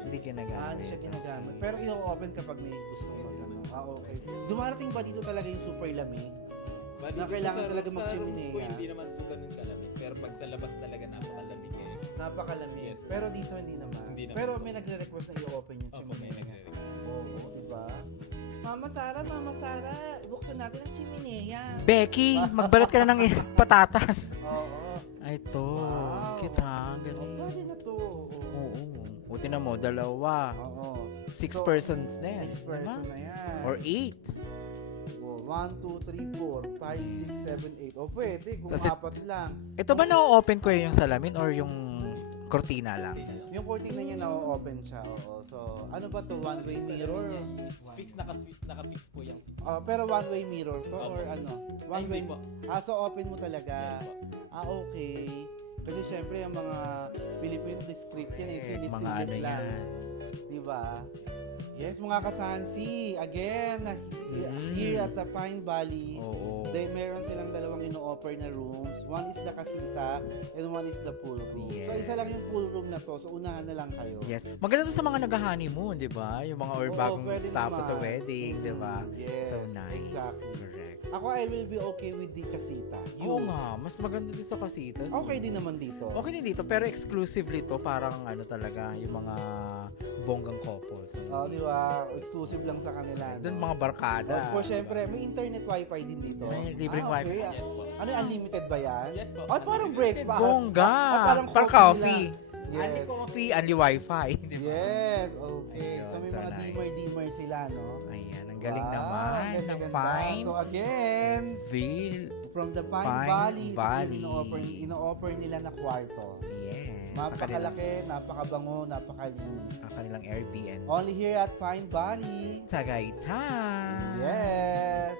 hindi ginagamit? Hindi siya ginagamit. Pero i-open kapag may gusto mo. Ano. Okay. Dumarating ba dito talaga yung super lamig? Bali, Na dito kailangan talaga sa rooms mag-chimenea. po, hindi naman po ganun kalamig. Pero pag sa labas talaga napakalamig ngayon. Napakalamig. Yes. Pero dito hindi naman. Hindi naman. Pero may nagre-request na i-open yung Opo, may chimenea. nagre-request. Oo, diba? Mama Sara, buksan natin ang chimenea. Becky, magbalot ka na ng patatas. Oo. Ay, ito. Wow. Kita, Oh, galing. pwede na to. Oo. Buti na mo, dalawa. Oo. 6 So, persons din. 6 person na yan. Or 8. 1, 2, 3, 4, 5, 6, 7, 8. O pwede, kung Tas it- 4 lang. Ito ba na-open ko yung salamin or yung cortina lang? Yung cortina niya na-open siya. Oo. So, ano ba to? One-way mirror? Fix, naka-fix po yung seat. Pero one-way mirror to Opo. or ano? Ay, hindi po. So open mo talaga. Yes po. Okay. Kasi syempre yung mga Filipino discreet yan eh. Mga Silip-silip ano lang. yan. Diba? Yes, mga kasansi. Again, Mm. here at the Pine Valley, Oo. meron silang dalawang ino-offer na rooms. One is the casita and one is the pool room. So Yes. isa lang yung pool room na to. So unahan na lang kayo. Yes. Maganda to sa mga nag-honeymoon, di ba? Yung mga or Oo, bagong pwede tapos sa naman. wedding, di ba? Yes, So nice. exactly. Correct. Ako, I will be okay with the casita. Oo nga, mas maganda din sa Casitas. Okay din naman dito. Okay din dito, pero exclusively to, parang ano talaga, yung mga bonggang couples. Di ba? Exclusive lang sa kanila. Doon mga barkada. Of course, syempre, may internet wifi din dito. May libreng okay. wifi. Yes po. Ano yung unlimited ba yan? Yes po. Ay, parang breakfast. Bongga! Parang Parang coffee coffee. lang. Only Yes. coffee, only wifi. Di ba? Yes, okay. Ayun, So may so mga nice. dimmer sila, no? Ayan, ang galing Wow, naman ng ganda-ganda. Pine So again, from the Pine, Pine Valley, Valley. ino-offer nila na kwarto. Yes. Sa kanilang, Napakalaki, napakabango, napakalinis. sa kanilang Airbnb. Only here at Pine Valley. Tagaytay. Yes!